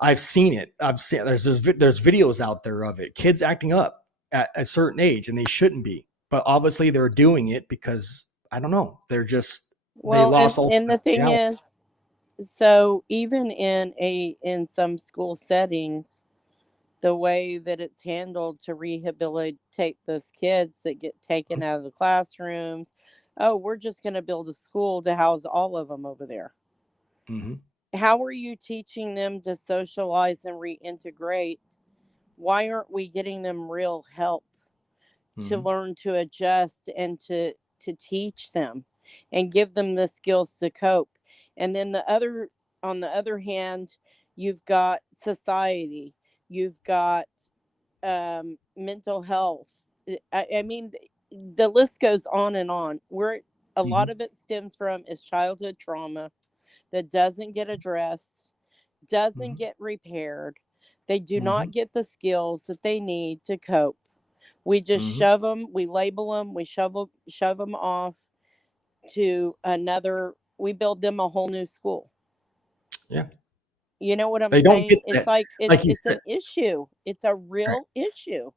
I've seen it. There's videos out there of it. Kids acting up at a certain age and they shouldn't be, but obviously they're doing it because I don't know. They're just, they lost all. And the thing is, so even in some school settings, the way that it's handled to rehabilitate those kids that get taken out of the classrooms, we're just going to build a school to house all of them over there. Mm-hmm. How are you teaching them to socialize and reintegrate? Why aren't we getting them real help to learn to adjust and to teach them and give them the skills to cope? And then on the other hand, you've got society, you've got mental health. I mean, the list goes on and on. Where a lot of it stems from is childhood trauma that doesn't get addressed, doesn't get repaired. They do not get the skills that they need to cope. We just shove them, we label them, we shove them off to another. We build them a whole new school. Yeah. You know what I'm saying? It's like it's an issue. It's a real issue.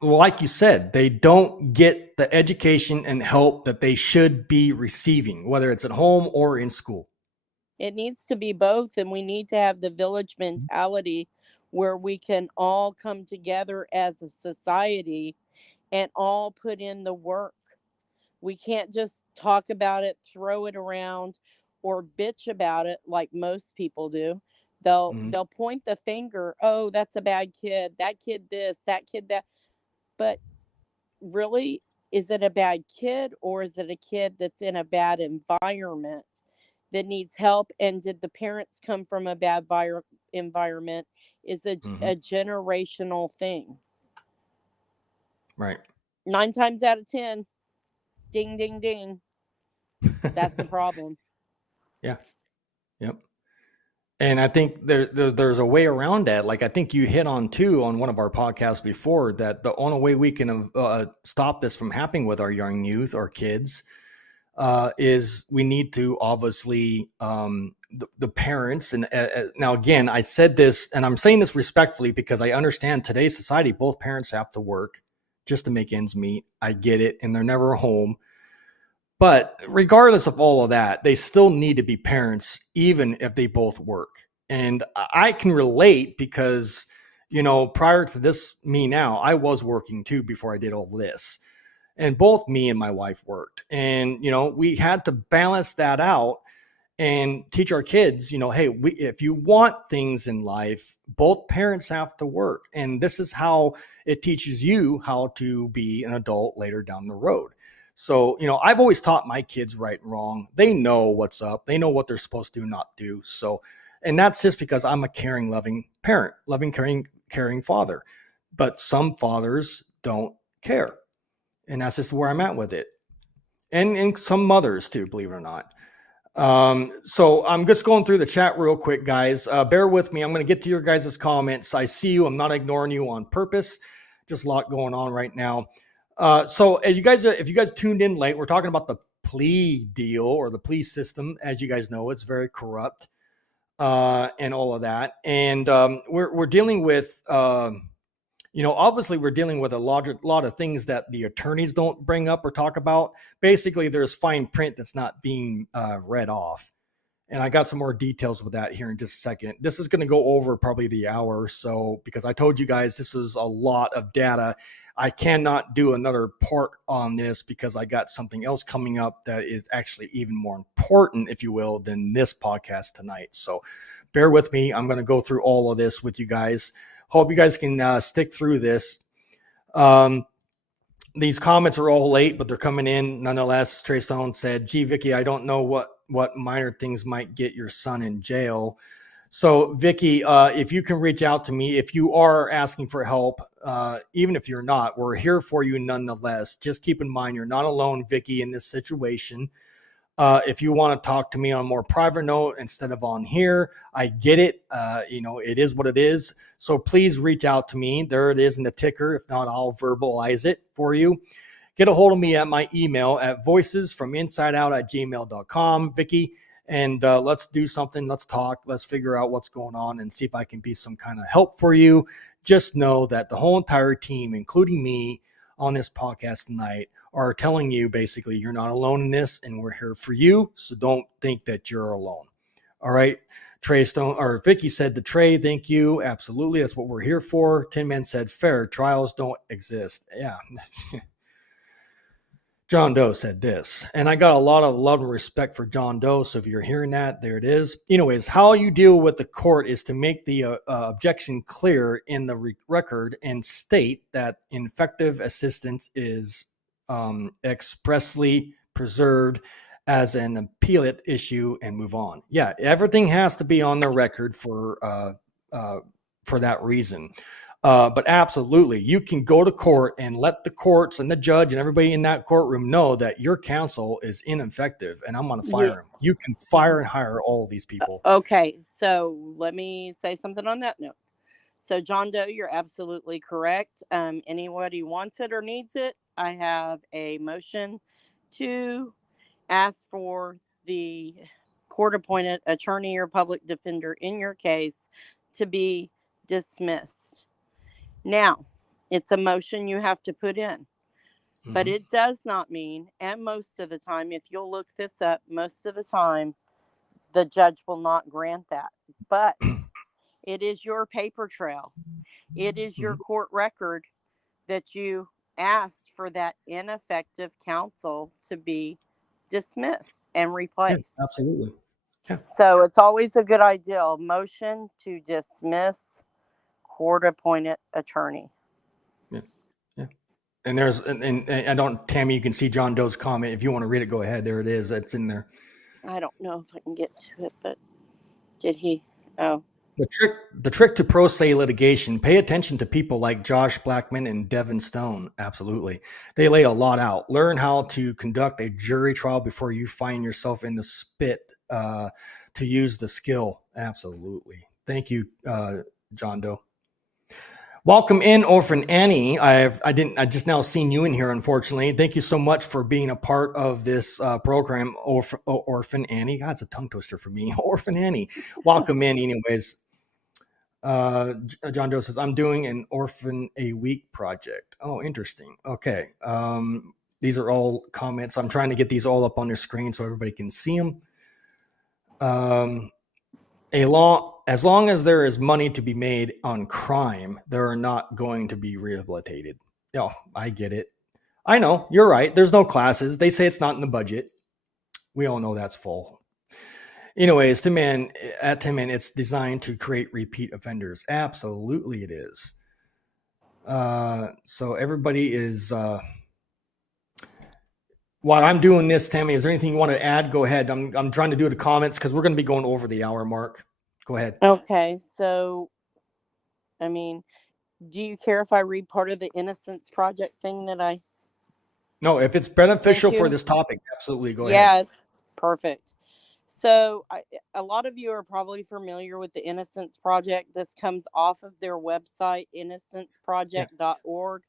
like you said, they don't get the education and help that they should be receiving, whether it's at home or in school. It needs to be both, and we need to have the village mentality where we can all come together as a society and all put in the work. We can't just talk about it, throw it around, or bitch about it like most people do. They'll point the finger, oh, that's a bad kid, that kid this, that kid that. But really, is it a bad kid, or is it a kid that's in a bad environment that needs help? And did the parents come from a bad environment? Is a generational thing. Right. 9 times out of 10, ding, ding, ding. That's the problem. Yeah. Yep. And I think there's a way around that. Like, I think you hit on too on one of our podcasts before, that the only way we can stop this from happening with our young youth or kids is we need to obviously the parents. And now again, I said this, and I'm saying this respectfully because I understand today's society, both parents have to work just to make ends meet. I get it, and they're never home. But regardless of all of that, they still need to be parents, even if they both work. And I can relate because, prior to this, me now, I was working too before I did all this. And both me and my wife worked. And, we had to balance that out and teach our kids, hey, if you want things in life, both parents have to work. And this is how it teaches you how to be an adult later down the road. So, I've always taught my kids right and wrong. They know what's up. They know what they're supposed to do, not do. So, and that's just because I'm a caring, loving parent, loving, caring father. But some fathers don't care. And that's just where I'm at with it. And some mothers too, believe it or not. So I'm just going through the chat real quick, guys. Bear with me. I'm going to get to your guys' comments. I see you. I'm not ignoring you on purpose. Just a lot going on right now. So if you guys tuned in late, we're talking about the Plea deal or the Plea system. As you guys know, it's very corrupt and all of that. And we're dealing with, obviously we're dealing with a lot of things that the attorneys don't bring up or talk about. Basically, there's fine print that's not being read off. And I got some more details with that here in just a second. This is going to go over probably the hour or so because I told you guys this is a lot of data. I cannot do another part on this because I got something else coming up that is actually even more important, if you will, than this podcast tonight. So bear with me. I'm going to go through all of this with you guys. Hope you guys can stick through this. These comments are all late, but they're coming in nonetheless. Trey Stone said, gee, Vicky, I don't know what minor things might get your son in jail. So, Vicky, if you can reach out to me, if you are asking for help, even if you're not, we're here for you nonetheless. Just keep in mind, you're not alone, Vicky, in this situation. If you want to talk to me on a more private note instead of on here, I get it. It is what it is. So please reach out to me. There it is in the ticker. If not, I'll verbalize it for you. Get a hold of me at my email at voicesfrominsideout@gmail.com, Vicky. And let's do something. Let's talk. Let's figure out what's going on and see if I can be some kind of help for you. Just know that the whole entire team, including me on this podcast tonight, are telling you basically you're not alone in this and we're here for you. So don't think that you're alone. All right. Trey Stone or Vicky said to Trey, thank you. Absolutely. That's what we're here for. Tin Man said fair. Trials don't exist. Yeah. John Doe said this, and I got a lot of love and respect for John Doe. So if you're hearing that, there it is. Anyways, how you deal with the court is to make the objection clear in the record and state that ineffective assistance is expressly preserved as an appellate issue and move on. Yeah, everything has to be on the record for that reason. But absolutely, you can go to court and let the courts and the judge and everybody in that courtroom know that your counsel is ineffective and I'm going to fire him. You can fire and hire all these people. Okay, so let me say something on that note. So John Doe, you're absolutely correct. Anybody wants it or needs it, I have a motion to ask for the court-appointed attorney or public defender in your case to be dismissed. Now, It's a motion you have to put in. But Mhm. it does not mean, and most of the time, if you'll look this up, most of the time, the judge will not grant that. But it is your paper trail. It is your Mhm. court record that you asked for that ineffective counsel to be dismissed and Yeah, replaced. absolutely. Yeah. So it's always a good idea. A motion to dismiss court appointed attorney. Yeah. Yeah. And there's and I don't, Tammy, you can see John Doe's comment. If you want to read it, go ahead. There it is. It's in there. I don't know if I can get to it, but did he? Oh, The trick to pro se litigation, pay attention to people like Josh Blackman and Devin Stone. Absolutely. They lay a lot out. Learn how to conduct a jury trial before you find yourself in the spit to use the skill. Absolutely. Thank you, John Doe. Welcome in, Orphan Annie. I just now seen you in here, unfortunately. Thank you so much for being a part of this program, Orphan Annie. God, it's a tongue twister for me. Orphan Annie. Welcome in, anyways. John Doe says, I'm doing an Orphan a Week project. Oh, interesting. Okay. These are all comments. I'm trying to get these all up on your screen so everybody can see them. As long as there is money to be made on crime, there are not going to be rehabilitated. Oh, I get it. I know, you're right. There's no classes. They say it's not in the budget. We all know that's full. Anyways, at Tim Man, it's designed to create repeat offenders. Absolutely it is. So everybody is... while I'm doing this, Tammy, is there anything you want to add? Go ahead. I'm trying to do the comments because we're going to be going over the hour mark. Go ahead. okay. So, I mean, do you care if I read part of the Innocence Project thing that I? No, if it's beneficial Thank for you. this topic, absolutely go ahead. Yeah, it's perfect. So, a lot of you are probably familiar with the Innocence Project. This comes off of their website, innocenceproject.org.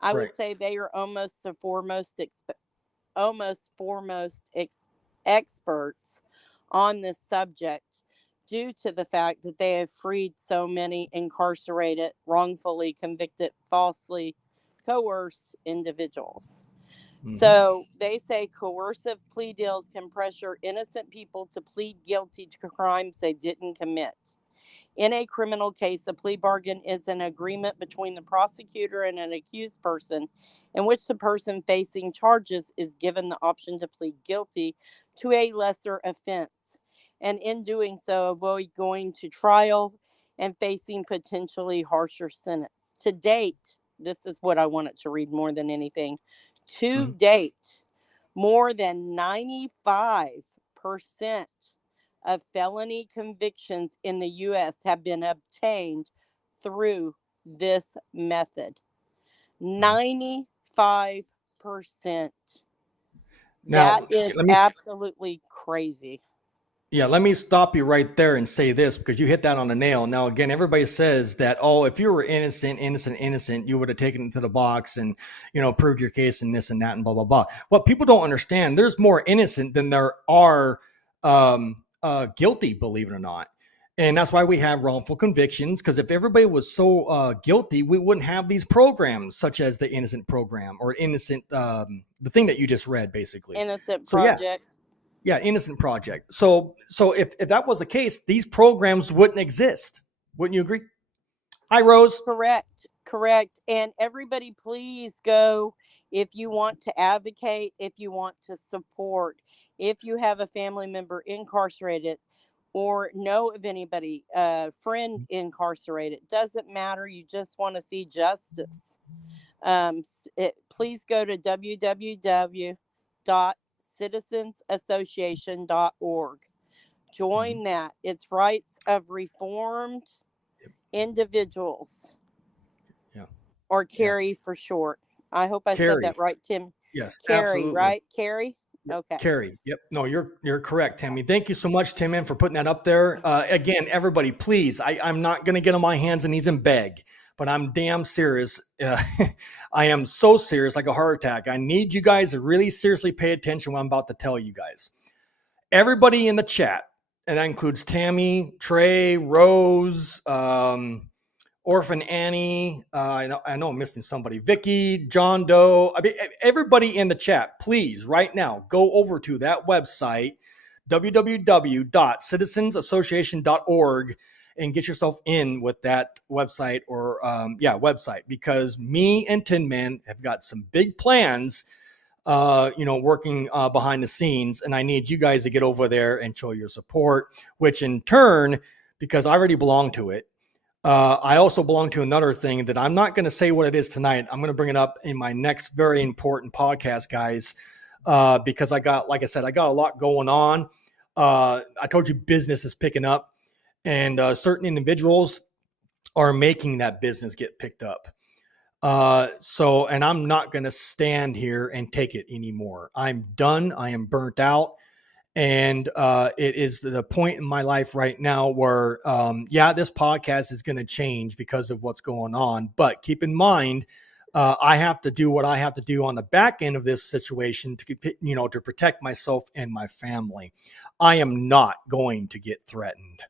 I Right. would say they are almost foremost experts on this subject due to the fact that they have freed so many incarcerated, wrongfully convicted, falsely coerced individuals. Mhm. So they say coercive plea deals can pressure innocent people to plead guilty to crimes they didn't commit. In a criminal case, a plea bargain is an agreement between the prosecutor and an accused person in which the person facing charges is given the option to plead guilty to a lesser offense, and in doing so, avoid going to trial and facing potentially harsher sentence. To date, this is what I wanted to read more than anything. To date, more than 95% of felony convictions in the U.S. have been obtained through this method. 95%. Now, That is let me absolutely crazy. let me stop you right there and say this because you hit that on the nail. Now, again, everybody says that, oh, if you were innocent, you would have taken it to the box and, proved your case and this and that and blah, blah, blah. What people don't understand, there's more innocent than there are guilty, believe it or not. And that's why we have wrongful convictions, because if everybody was so guilty, we wouldn't have these programs such as the Innocent Program or Innocent, the thing that you just read, basically. Innocent So, yeah. Project. Yeah, Innocent Project. So if that was the case, these programs wouldn't exist. Wouldn't you agree? Hi, Rose. Correct. And everybody, please go if you want to advocate, if you want to support, if you have a family member incarcerated or know of anybody, friend incarcerated. Doesn't matter. You just want to see justice. Please go to www.citizensassociation.org. Join that. It's Rights of Reformed Individuals. Yeah. Or Carrie for short. I hope I said that right, Tim. Yes, Carrie, absolutely. right? Carrie? Okay. Carrie. Yep. No, you're correct, Tammy. Thank you so much, Tim, for putting that up there. Again, everybody, please. I'm not going to get on my hands and knees and beg, but I'm damn serious. I am so serious, like a heart attack. I need you guys to really seriously pay attention to what I'm about to tell you guys. Everybody in the chat, and that includes Tammy, Trey, Rose, Orphan Annie. I know I'm missing somebody. Vicky, John Doe. I mean, everybody in the chat, please, right now, go over to that website, www.citizensassociation.org, and get yourself in with that website website, because me and Tin Man have got some big plans, working behind the scenes, and I need you guys to get over there and show your support, which in turn, because I already belong to it, I also belong to another thing that I'm not going to say what it is tonight. I'm going to bring it up in my next very important podcast, guys, because like I said, I got a lot going on. I told you business is picking up, and certain individuals are making that business get picked up. And I'm not going to stand here and take it anymore. I'm done. I am burnt out. And it is the point in my life right now where, this podcast is going to change because of what's going on. But keep in mind, I have to do what I have to do on the back end of this situation to protect myself and my family. I am not going to get threatened.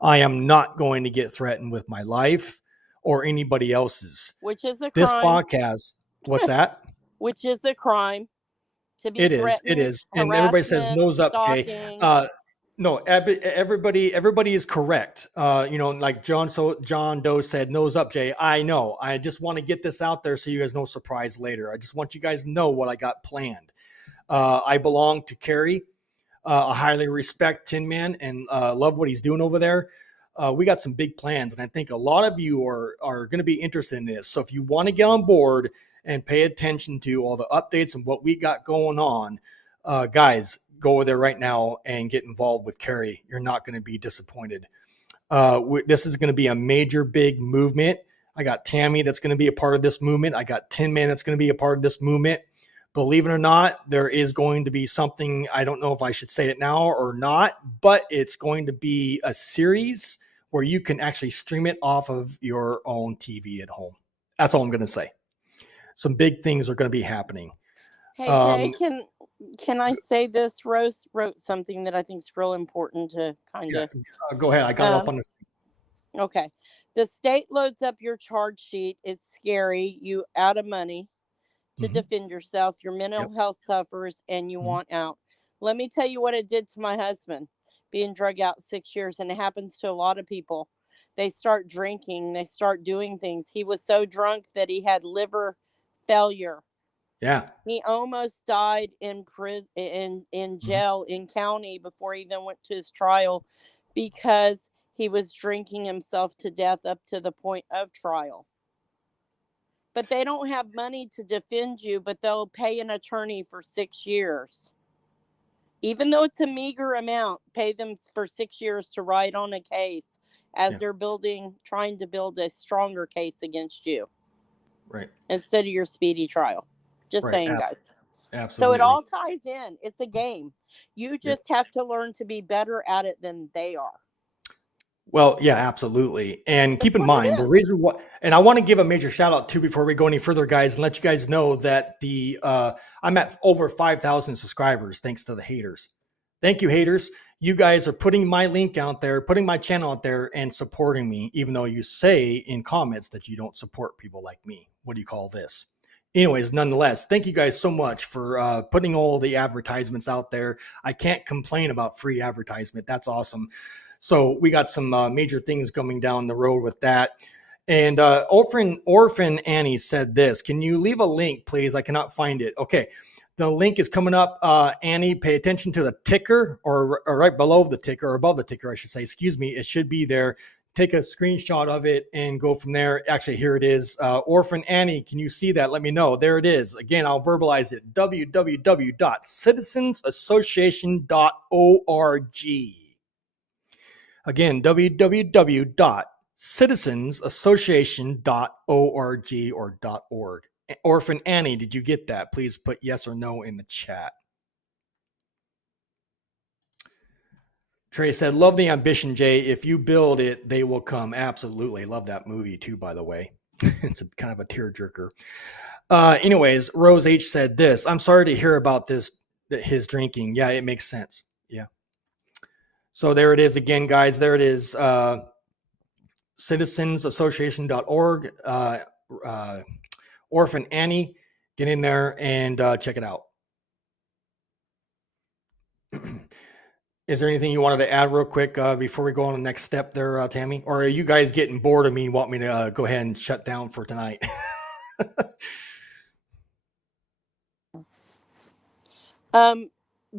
I am not going to get threatened with my life or anybody else's. Which is a crime. This podcast, what's that? Which is a crime. To be it is. And everybody says nose up, stalking. Jay. No, everybody is correct. Like John Doe said, nose up, Jay. I know. I just want to get this out there so you guys know surprise later. I just want you guys to know what I got planned. I belong to Kerry. I highly respect Tin Man and love what he's doing over there. We got some big plans, and I think a lot of you are going to be interested in this. So if you want to get on board and pay attention to all the updates and what we got going on, guys, go over there right now and get involved with Kerry. You're not going to be disappointed. This is going to be a major, big movement. I got Tammy that's going to be a part of this movement. I got Tin Man that's going to be a part of this movement. Believe it or not, there is going to be something, I don't know if I should say it now or not, but it's going to be a series where you can actually stream it off of your own TV at home. That's all I'm going to say. Some big things are going to be happening. Hey, Jay, can I say this? Rose wrote something that I think is real important to kind of... go ahead. I got it up on the screen. Okay. The state loads up your charge sheet. It's scary. You out of money to defend yourself. Your mental health suffers and you want out. Let me tell you what it did to my husband. Being drug out 6 years, and it happens to a lot of people. They start drinking. They start doing things. He was so drunk that he had liver failure. Yeah. He almost died in prison, in jail in county before he even went to his trial, because he was drinking himself to death up to the point of trial. But they don't have money to defend you, but they'll pay an attorney for 6 years. Even though it's a meager amount, pay them for 6 years to write on a case as they're trying to build a stronger case against you. Right. Instead of your speedy trial. Just saying, guys. Absolutely. So it all ties in. It's a game. You just have to learn to be better at it than they are. Well, yeah, absolutely. And keep in mind the reason why, and I want to give a major shout out too before we go any further, guys, and let you guys know that I'm at over 5,000 subscribers thanks to the haters. Thank you, haters. You guys are putting my link out there, putting my channel out there, and supporting me, even though you say in comments that you don't support people like me. What do you call this? Anyways, nonetheless, thank you guys so much for putting all the advertisements out there. I can't complain about free advertisement. That's awesome. So we got some major things coming down the road with that. And Orphan Annie said this. Can you leave a link, please? I cannot find it. Okay. The link is coming up. Annie, pay attention to the ticker, or right below the ticker, or above the ticker, I should say. Excuse me. It should be there. Take a screenshot of it and go from there. Actually, here it is. Orphan Annie, can you see that? Let me know. There it is. Again, I'll verbalize it. www.citizensassociation.org. Again, www.citizensassociation.org or .org. Orphan Annie, did you get that? Please put yes or no in the chat. Trey said, love the ambition, Jay. If you build it, they will come. Absolutely. Love that movie too, by the way. It's kind of a tearjerker. Anyways, Rose H said this. I'm sorry to hear about his drinking. Yeah, it makes sense. Yeah. So there it is again, guys. There it is. citizensassociation.org, Orphan Annie. Get in there and check it out. Is there anything you wanted to add real quick before we go on the next step there, Tammy? Or are you guys getting bored of me and want me to go ahead and shut down for tonight?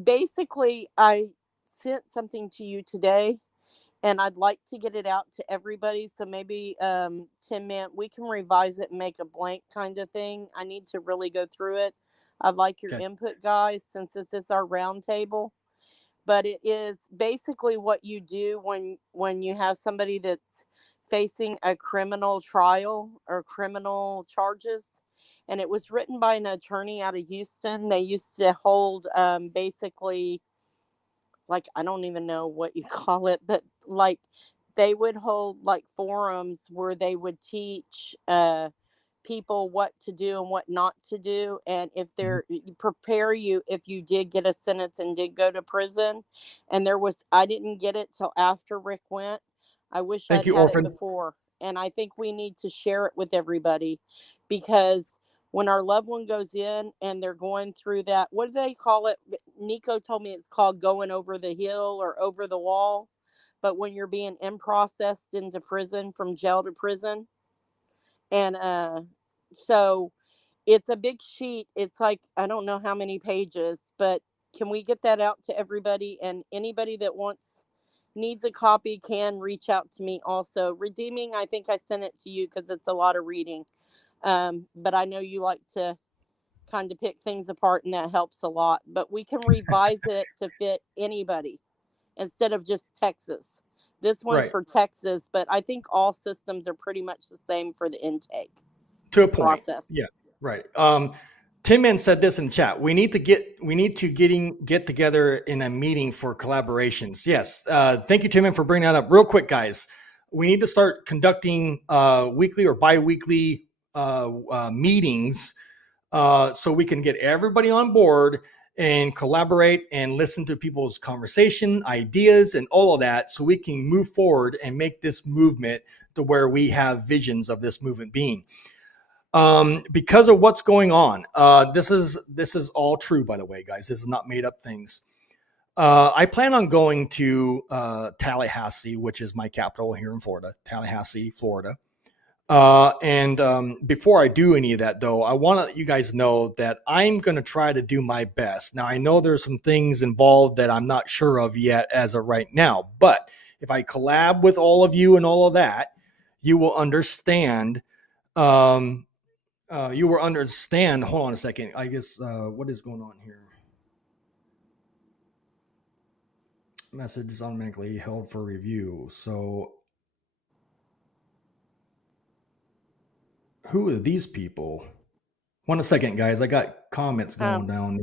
Basically, I sent something to you today, and I'd like to get it out to everybody. So maybe, Tim, man, we can revise it and make a blank kind of thing. I need to really go through it. I'd like your input, guys, since this is our roundtable. But it is basically what you do when you have somebody that's facing a criminal trial or criminal charges. And it was written by an attorney out of Houston. They used to hold basically, like, I don't even know what you call it, but like they would hold like forums where they would teach people what to do and what not to do, and if they're prepare you if you did get a sentence and did go to prison. And I didn't get it till after Rick went. I wish I'd had it before, and I think we need to share it with everybody, because when our loved one goes in and they're going through that, what do they call it? Nico told me it's called going over the hill or over the wall. But when you're being processed into prison, from jail to prison. And so it's a big sheet. It's like, I don't know how many pages, but can we get that out to everybody? And anybody that needs a copy can reach out to me also. Redeeming, I think I sent it to you because it's a lot of reading. But I know you like to kind of pick things apart, and that helps a lot. But we can revise it to fit anybody instead of just Texas. This one's for Texas, but I think all systems are pretty much the same for the intake. To a point. Process. Yeah, right. Tim Man said this in chat. We need to get together in a meeting for collaborations. Yes. Thank you, Tim Man, for bringing that up. Real quick, guys. We need to start conducting weekly or bi-weekly meetings so we can get everybody on board and collaborate and listen to people's conversation, ideas, and all of that, so we can move forward and make this movement to where we have visions of this movement being. Because of what's going on, this is all true, by the way, guys. This is not made up things. I plan on going to Tallahassee, which is my capital here in Florida, Tallahassee, Florida. And before I do any of that, though, I want to let you guys know that I'm going to try to do my best. Now, I know there's some things involved that I'm not sure of yet as of right now, but if I collab with all of you and all of that, you will understand. Hold on a second. I guess, what is going on here? Message is automatically held for review. So who are these people? 1 second, guys. I got comments going down.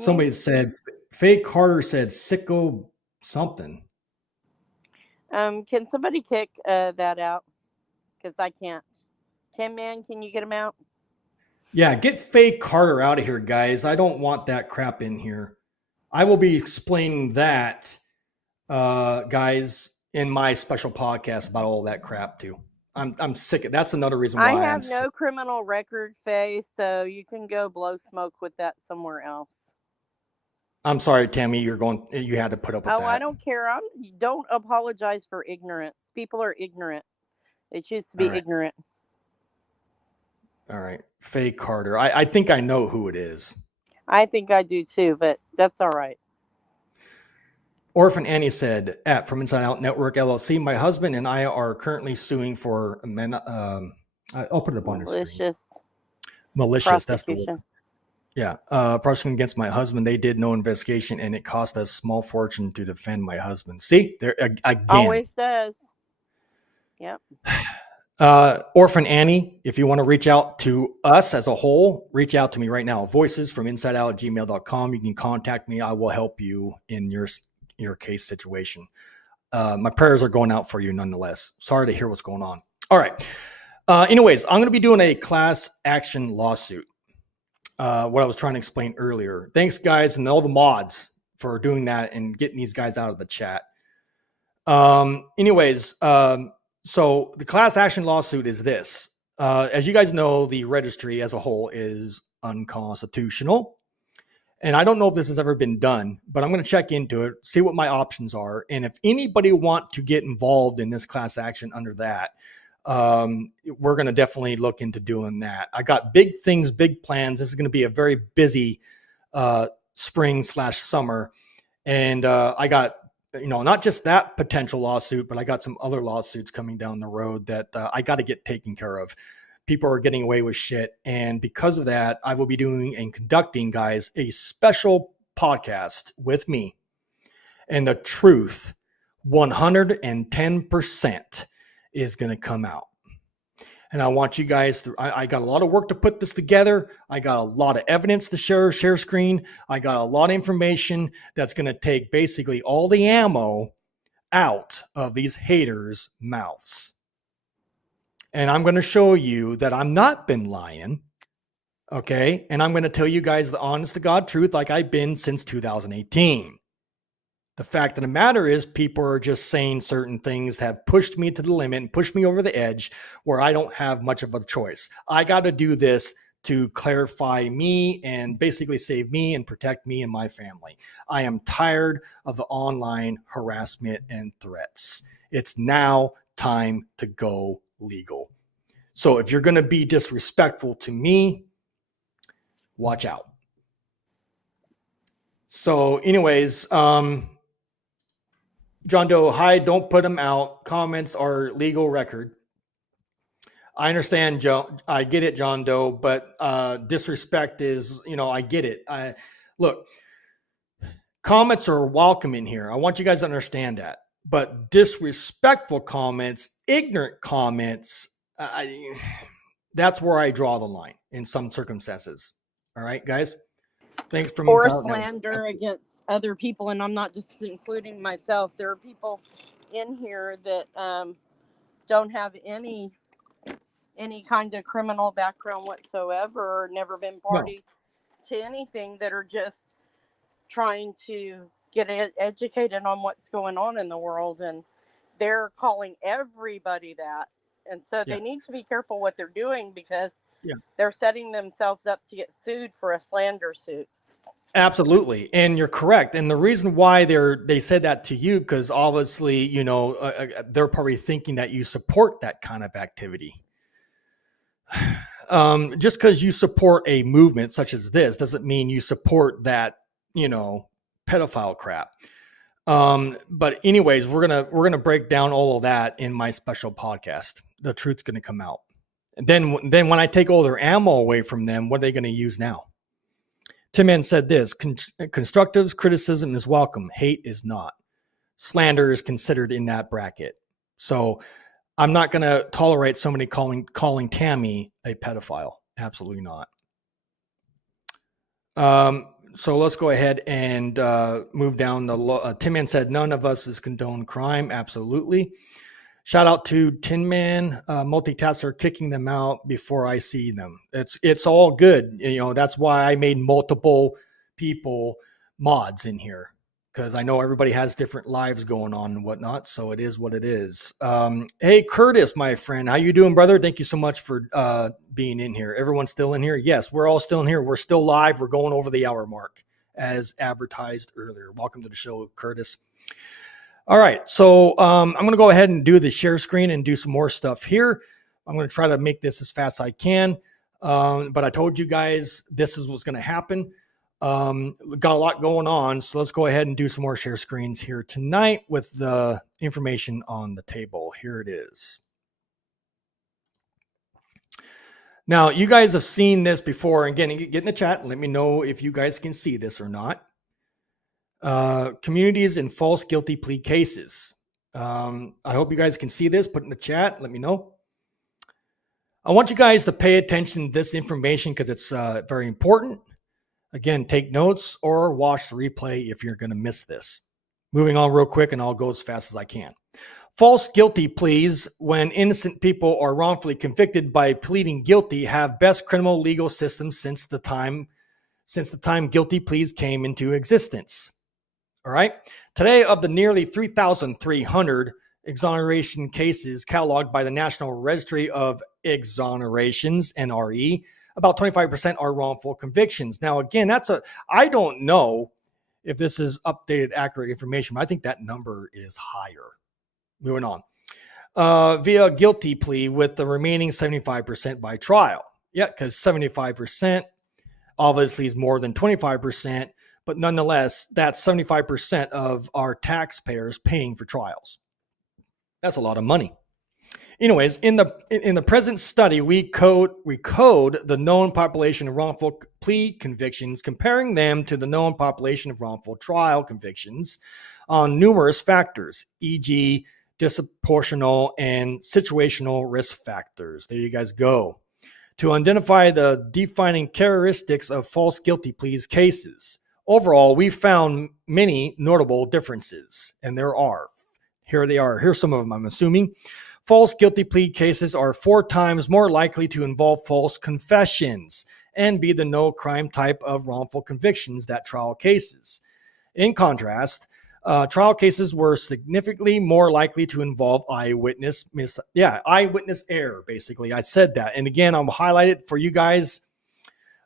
Somebody said, Faye Carter said sicko something. Can somebody kick that out? Because I can't. Tim Man, can you get him out? Yeah, get Faye Carter out of here, guys. I don't want that crap in here. I will be explaining that, guys, in my special podcast about all that crap too. I'm sick of. That's another reason why I have no criminal record, Faye, so you can go blow smoke with that somewhere else. I'm sorry, Tammy. You had to put up with that. Oh, I don't care. Don't apologize for ignorance. People are ignorant. They choose to be ignorant. All right, Faye Carter. I think I know who it is. I think I do too, but that's all right. Orphan Annie said, from Inside Out Network LLC, my husband and I are currently suing for I'll put it up on the screen. Malicious. That's the word. Yeah. Prosecution against my husband. They did no investigation, and it cost us a small fortune to defend my husband. See, there again. Always does. Yep. Orphan Annie, if you want to reach out to us as a whole, reach out to me right now. Voices from insideout@gmail.com. You can contact me. I will help you in your case situation. My prayers are going out for you nonetheless. Sorry to hear what's going on. All right. Anyways, I'm going to be doing a class action lawsuit. What I was trying to explain earlier. Thanks, guys, and all the mods for doing that and getting these guys out of the chat. Anyways, so the class action lawsuit is this. As you guys know, the registry as a whole is unconstitutional. And I don't know if this has ever been done, but I'm going to check into it, see what my options are. And if anybody want to get involved in this class action under that, we're going to definitely look into doing that. I got big things, big plans. This is going to be a very busy spring/summer. And I got, not just that potential lawsuit, but I got some other lawsuits coming down the road that I got to get taken care of. People are getting away with shit. And because of that, I will be doing and conducting, guys, a special podcast with me. And the truth, 110% is going to come out. And I want you guys to, I got a lot of work to put this together. I got a lot of evidence to share screen. I got a lot of information that's going to take basically all the ammo out of these haters' mouths. And I'm going to show you that I'm not been lying. Okay. And I'm going to tell you guys the honest to God truth, like I've been since 2018. The fact of the matter is people are just saying certain things have pushed me to the limit and pushed me over the edge where I don't have much of a choice. I got to do this to clarify me and basically save me and protect me and my family. I am tired of the online harassment and threats. It's now time to go legal. So if you're going to be disrespectful to me, watch out. So anyways, John Doe, hi, don't put them out. Comments are legal record. I understand, Joe. I get it, John Doe, but disrespect is, I get it. Look, comments are welcome in here. I want you guys to understand that. But disrespectful comments, ignorant comments, that's where I draw the line in some circumstances. All right, guys? Thanks for or slander against other people. And I'm not just including myself. There are people in here that don't have any kind of criminal background whatsoever, or never been party to anything, that are just trying to get educated on what's going on in the world, and they're calling everybody that. And so they need to be careful what they're doing, because they're setting themselves up to get sued for a slander suit. Absolutely. And you're correct. And the reason why they said that to you, because obviously, they're probably thinking that you support that kind of activity. Just because you support a movement such as this doesn't mean you support that, pedophile crap. But anyways, we're gonna break down all of that in my special podcast. The truth's gonna come out. And then when I take all their ammo away from them, what are they gonna use now? Tim Mann said this: constructive criticism is welcome, hate is not. Slander is considered in that bracket. So I'm not going to tolerate somebody calling Tammy a pedophile. Absolutely not. So let's go ahead and move down the. Tin Man said none of us is condone crime. Absolutely. Shout out to Tin Man, multitasker, kicking them out before I see them. It's all good. That's why I made multiple people mods in here, because I know everybody has different lives going on and whatnot. So it is what it is. Hey, Curtis, my friend, how you doing, brother? Thank you so much for being in here. Everyone's still in here? Yes, we're all still in here. We're still live. We're going over the hour mark as advertised earlier. Welcome to the show, Curtis. All right, so I'm going to go ahead and do the share screen and do some more stuff here. I'm going to try to make this as fast as I can. But I told you guys this is what's going to happen. Got a lot going on, so let's go ahead and do some more share screens here tonight with the information on the table. Here it is. Now, you guys have seen this before. Again, get in the chat and let me know if you guys can see this or not. Communities in false guilty plea cases. I hope you guys can see this. Put in the chat. Let me know. I want you guys to pay attention to this information because it's very important. Again, take notes or watch the replay if you're going to miss this. Moving on real quick, and I'll go as fast as I can. False guilty pleas, when innocent people are wrongfully convicted by pleading guilty, have best criminal legal systems since the time guilty pleas came into existence. All right. Today, of the nearly 3,300 exoneration cases cataloged by the National Registry of Exonerations, NRE, about 25% are wrongful convictions. Now, again, I don't know if this is updated, accurate information, but I think that number is higher. Moving on. Via guilty plea with the remaining 75% by trial. Yeah, because 75% obviously is more than 25%, but nonetheless, that's 75% of our taxpayers paying for trials. That's a lot of money. Anyways, in the present study, we code the known population of wrongful plea convictions, comparing them to the known population of wrongful trial convictions on numerous factors, e.g., disproportional and situational risk factors. There you guys go. To identify the defining characteristics of false guilty pleas cases. Overall, we found many notable differences, and there are. Here they are. Here's some of them, I'm assuming. False guilty plea cases are 4 times more likely to involve false confessions and be the no crime type of wrongful convictions than trial cases. In contrast, trial cases were significantly more likely to involve eyewitness error, basically. I said that. And again, I'll highlight it for you guys.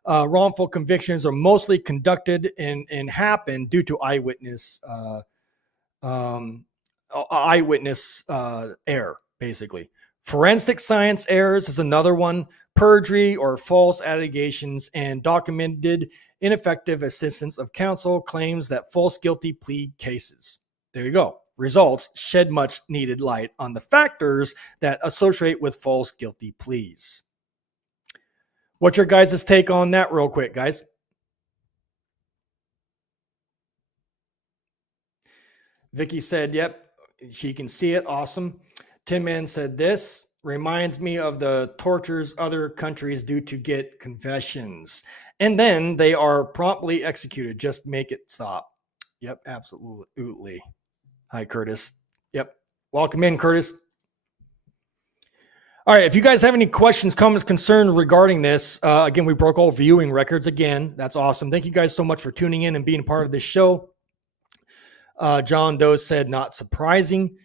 Wrongful convictions are mostly conducted and happen due to eyewitness error, basically. Forensic science errors is another one. Perjury or false allegations and documented ineffective assistance of counsel claims that false guilty plea cases. There you go. Results shed much needed light on the factors that associate with false guilty pleas. What's your guys' take on that real quick, guys? Vicky said, yep, she can see it. Awesome. Tim Man said this reminds me of the tortures other countries do to get confessions. And then they are promptly executed. Just make it stop. Yep, absolutely. Hi, Curtis. Yep. Welcome in, Curtis. All right. If you guys have any questions, comments, concerns regarding this, again, we broke all viewing records again. That's awesome. Thank you guys so much for tuning in and being part of this show. John Doe said, not surprising.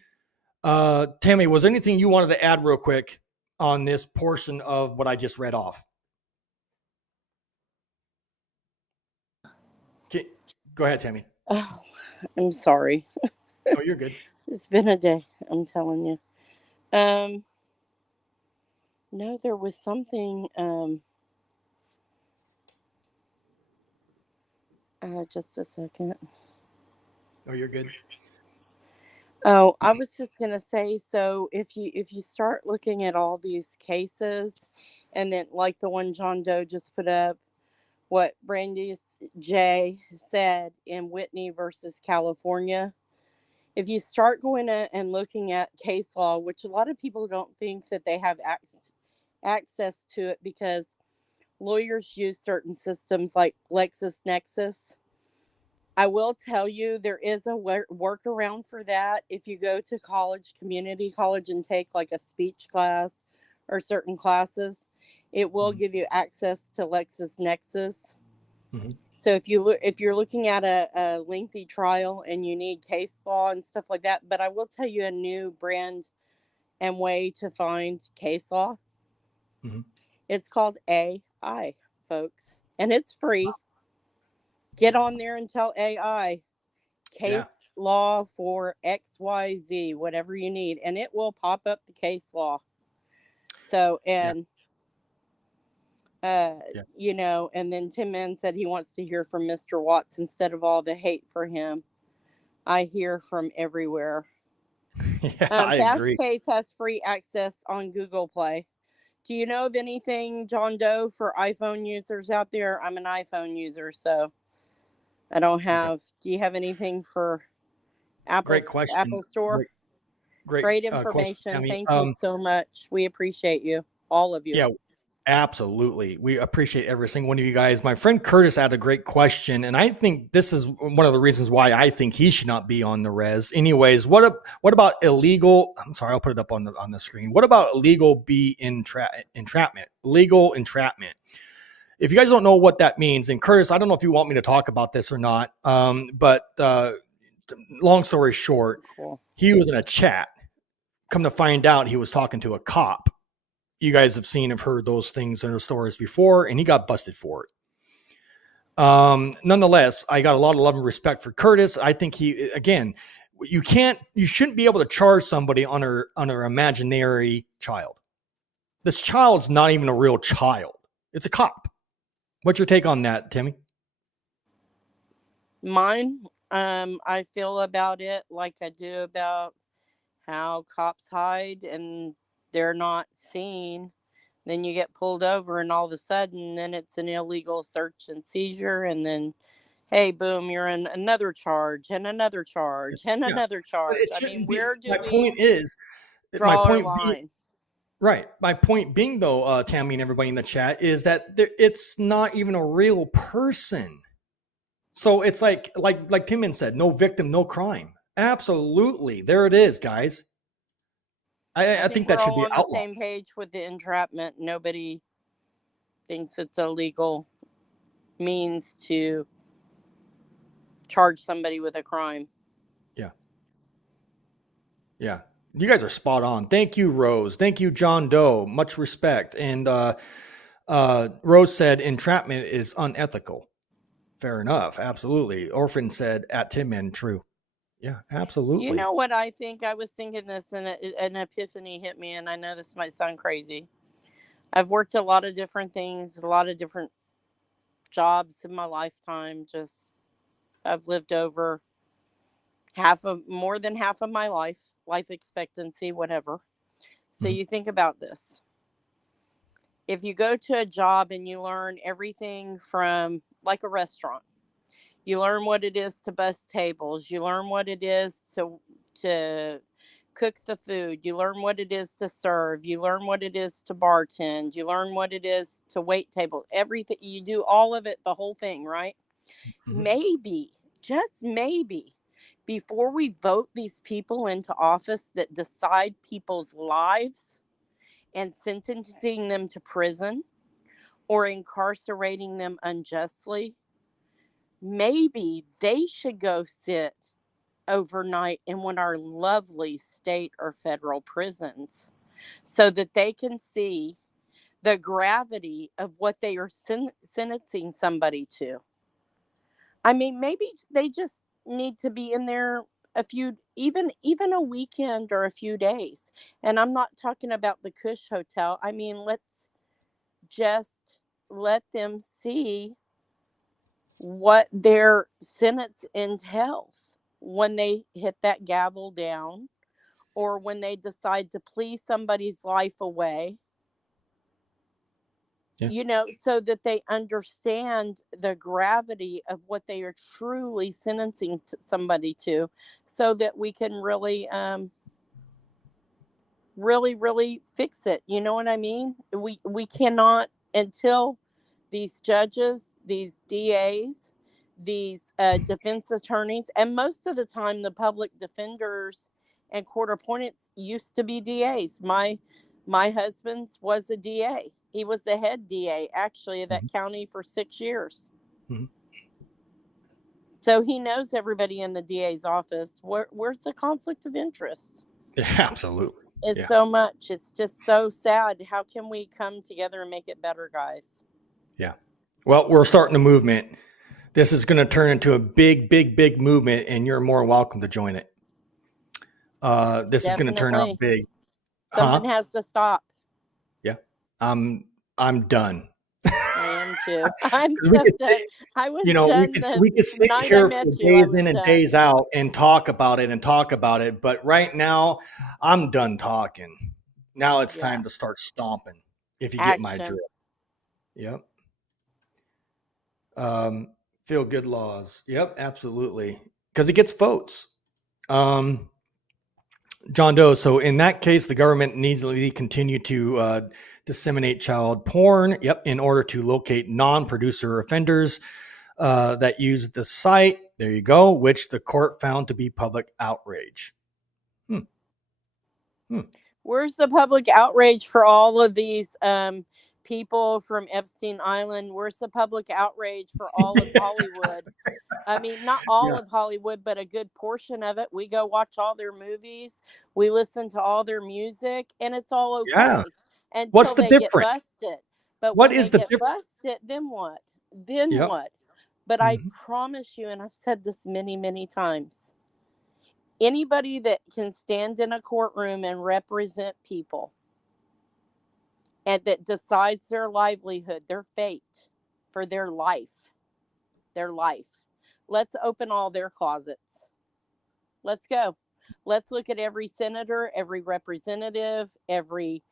Tammy, was there anything you wanted to add real quick on this portion of what I just read off? Okay, go ahead, Tammy. Oh, I'm sorry. Oh, you're good. It's been a day, I'm telling you. No, there was something, just a second. Oh, you're good. Oh, I was just gonna say, so if you start looking at all these cases, and then like the one John Doe just put up, what Brandy J said in Whitney versus California, if you start going and looking at case law, which a lot of people don't think that they have access to it because lawyers use certain systems like LexisNexis. I will tell you, there is a workaround for that. If you go to community college, and take like a speech class or certain classes, it will give you access to LexisNexis. Mm-hmm. So if you're looking at a lengthy trial and you need case law and stuff like that, but I will tell you a new brand and way to find case law. Mm-hmm. It's called AI, folks, and it's free. Get on there and tell AI case law for XYZ, whatever you need, and it will pop up the case law. So, and you know, and then Tim Man said he wants to hear from Mr. Watts instead of all the hate for him. I hear from everywhere. I agree. Fastcase has free access on Google Play. Do you know of anything, John Doe, for iPhone users out there? I'm an iPhone user, so I don't have. Do you have anything for Apple? Great question. Apple Store. Great information. question. Thank you so much. We appreciate you, all of you. Yeah, absolutely. We appreciate every single one of you guys. My friend Curtis had a great question, and I think this is one of the reasons why I think he should not be on the res. Anyways, what about illegal? I'm sorry, I'll put it up on the screen. What about illegal entrapment? Legal entrapment. If you guys don't know what that means, and Curtis, I don't know if you want me to talk about this or not, but long story short, Cool. he was in a chat. Come to find out, he was talking to a cop. You guys have seen, have heard those things in the stories before, and he got busted for it. Nonetheless, I got a lot of love and respect for Curtis. I think he, again, you shouldn't be able to charge somebody on her imaginary child. This child's not even a real child. It's a cop. What's your take on that, Timmy? Mine, I feel about it like I do about how cops hide and they're not seen. Then you get pulled over, and all of a sudden, then it's an illegal search and seizure, and then, hey, boom, you're in another charge and another charge and Yeah. another But charge. it I mean, shouldn't be. where do My we point is, draw our being, line? right. My point being, though, Tammy and everybody in the chat, is that it's not even a real person. So it's like Timon said, no victim, no crime. Absolutely, there it is, guys. I think that we're should all be on the outlawed. same page with the entrapment. Nobody thinks it's a legal means to charge somebody with a crime. Yeah. You guys are spot on. Thank you, Rose. Thank you, John Doe. Much respect. And Rose said entrapment is unethical. Fair enough. Absolutely. Orphan said at Timon, true. Yeah, absolutely. You know what I think? I was thinking this, and an epiphany hit me, and I know this might sound crazy. I've worked a lot of different things, a lot of different jobs in my lifetime. Just I've lived over more than half of my life expectancy, whatever. So you think about this. If you go to a job and you learn everything from, like, a restaurant, you learn what it is to bus tables, you learn what it is to cook the food, you learn what it is to serve, you learn what it is to bartend, you learn what it is to wait table, everything, you do all of it, the whole thing, right? Maybe, just maybe, before we vote these people into office that decide people's lives and sentencing them to prison or incarcerating them unjustly, maybe they should go sit overnight in one of our lovely state or federal prisons so that they can see the gravity of what they are sentencing somebody to. I mean, maybe they just need to be in there a few, even a weekend or a few days. And I'm not talking about the Cush Hotel. I mean, let's just let them see what their sentence entails when they hit that gavel down or when they decide to plea somebody's life away. Yeah. So that they understand the gravity of what they are truly sentencing somebody to, so that we can really, really fix it. You know what I mean? We cannot, until these judges, these DAs, these defense attorneys, and most of the time the public defenders and court appointments used to be DAs. My husband's was a DA. He was the head DA, actually, of that county for 6 years. So he knows everybody in the DA's office. Where's the conflict of interest? Yeah, absolutely. It's so much. It's just so sad. How can we come together and make it better, guys? Yeah. Well, we're starting a movement. This is going to turn into a big, big, big movement, and you're more welcome to join it. This is going to turn out big. Something has to stop. Yeah. I'm done. I am too. I'm so done. I was done. We could sit here for days in and days out and talk about it. But right now, I'm done talking. Now it's time to start stomping. If you get my drift. Yep. Feel good laws. Yep, absolutely. Because it gets votes. John Doe. So in that case, the government needs to continue to disseminate child porn. Yep, in order to locate non-producer offenders that use the site. There you go. Which the court found to be public outrage. Where's the public outrage for all of these people from Epstein Island. It's a public outrage for all of Hollywood. I mean, not all of Hollywood, but a good portion of it. We go watch all their movies. We listen to all their music, and it's all okay Yeah. until What's the they get difference? busted. But What when is they the get difference? busted, then what? Then Yep. what? But I Mhm. promise you, and I've said this many, many times, anybody that can stand in a courtroom and represent people and that decides their livelihood, their fate for their life, let's open all their closets. Let's go. Let's look at every senator, every representative, every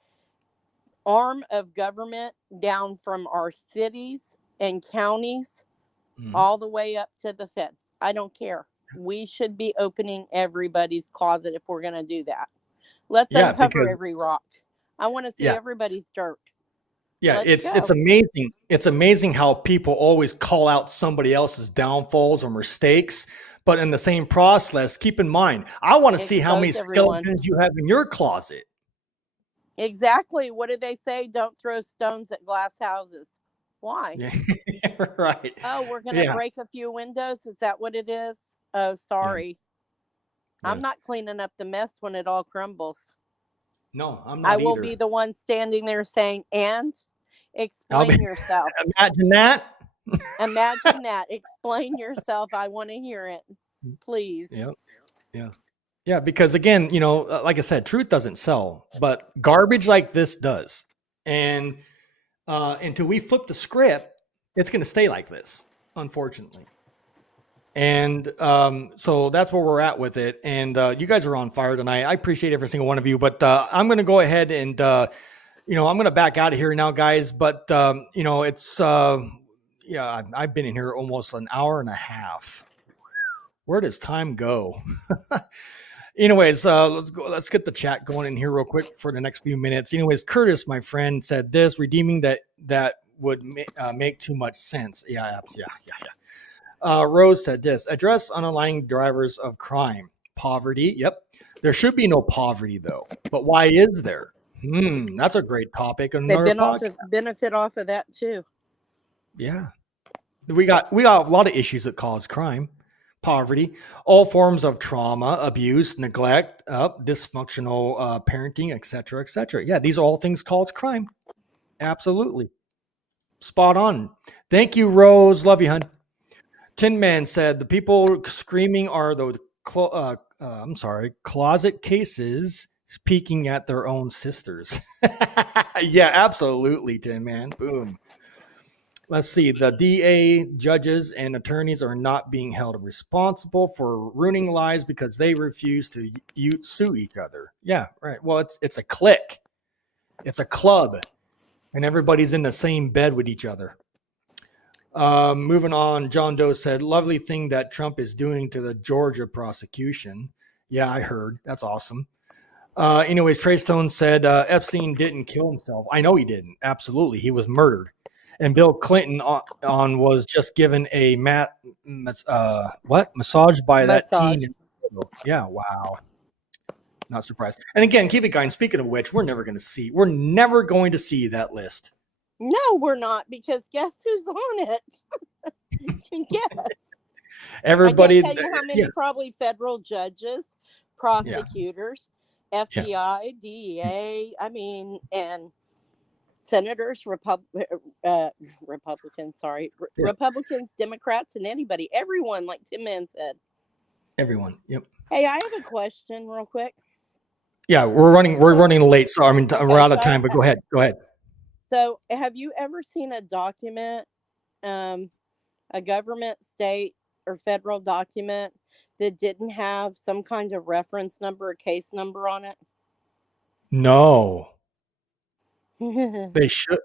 arm of government down from our cities and counties all the way up to the feds. I don't care. We should be opening everybody's closet if we're going to do that. Let's uncover because every rock. I want to see everybody's dirt. Let's it's go. amazing. It's amazing how people always call out somebody else's downfalls or mistakes, but in the same process, keep in mind, I want to see how many Expose everyone. skeletons you have in your closet. Exactly. What do they say? Don't throw stones at glass houses. Why? Yeah. Right. Oh, we're going to break a few windows. Is that what it is? Oh, sorry. Yeah. I'm not cleaning up the mess when it all crumbles. No, I'm not I will either. be the one standing there saying, and explain yourself. Imagine that. Imagine that. Explain yourself. I want to hear it. Please. Yeah, because again, like I said, truth doesn't sell, but garbage like this does. And until we flip the script, it's going to stay like this, unfortunately. And so that's where we're at with it. And you guys are on fire tonight. I appreciate every single one of you, but I'm going to go ahead and, I'm going to back out of here now, guys. But, it's, I've been in here almost an hour and a half. Where does time go? Anyways, let's get the chat going in here real quick for the next few minutes. Anyways, Curtis, my friend, said this: redeeming that would make too much sense. Yeah. Rose said this: address underlying drivers of crime, poverty. Yep, there should be no poverty though, but why is there? That's a great topic. They've been benefit off of that too. Yeah, we got a lot of issues that cause crime. Poverty, all forms of trauma, abuse, neglect, dysfunctional parenting, etc., etc. Yeah, these are all things called crime. Absolutely. Spot on. Thank you, Rose. Love you, hun. Tin Man said the people screaming are the closet cases peeking at their own sisters. Yeah, absolutely, Tin Man. Boom. Let's see. The DA, judges, and attorneys are not being held responsible for ruining lives because they refuse to sue each other. Yeah, right. Well, it's a clique. It's a club. And everybody's in the same bed with each other. Moving on, John Doe said, lovely thing that Trump is doing to the Georgia prosecution. Yeah, I heard. That's awesome. Anyways, Trey Stone said Epstein didn't kill himself. I know he didn't. Absolutely. He was murdered. And Bill Clinton was just given a massage by that teen. Yeah, wow. Not surprised. And again, keep it going. Speaking of which, we're never going to see that list. No, we're not, because guess who's on it? You can guess. Everybody. I can't tell you how many probably federal judges, prosecutors, FBI, DEA, and senators, Republicans, Democrats, and anybody, everyone, like Tim Mann said. Everyone. Yep. Hey, I have a question real quick. Yeah, we're running late, so we're out of time, but go ahead. So have you ever seen a document, a government, state, or federal document that didn't have some kind of reference number or case number on it? No. They should.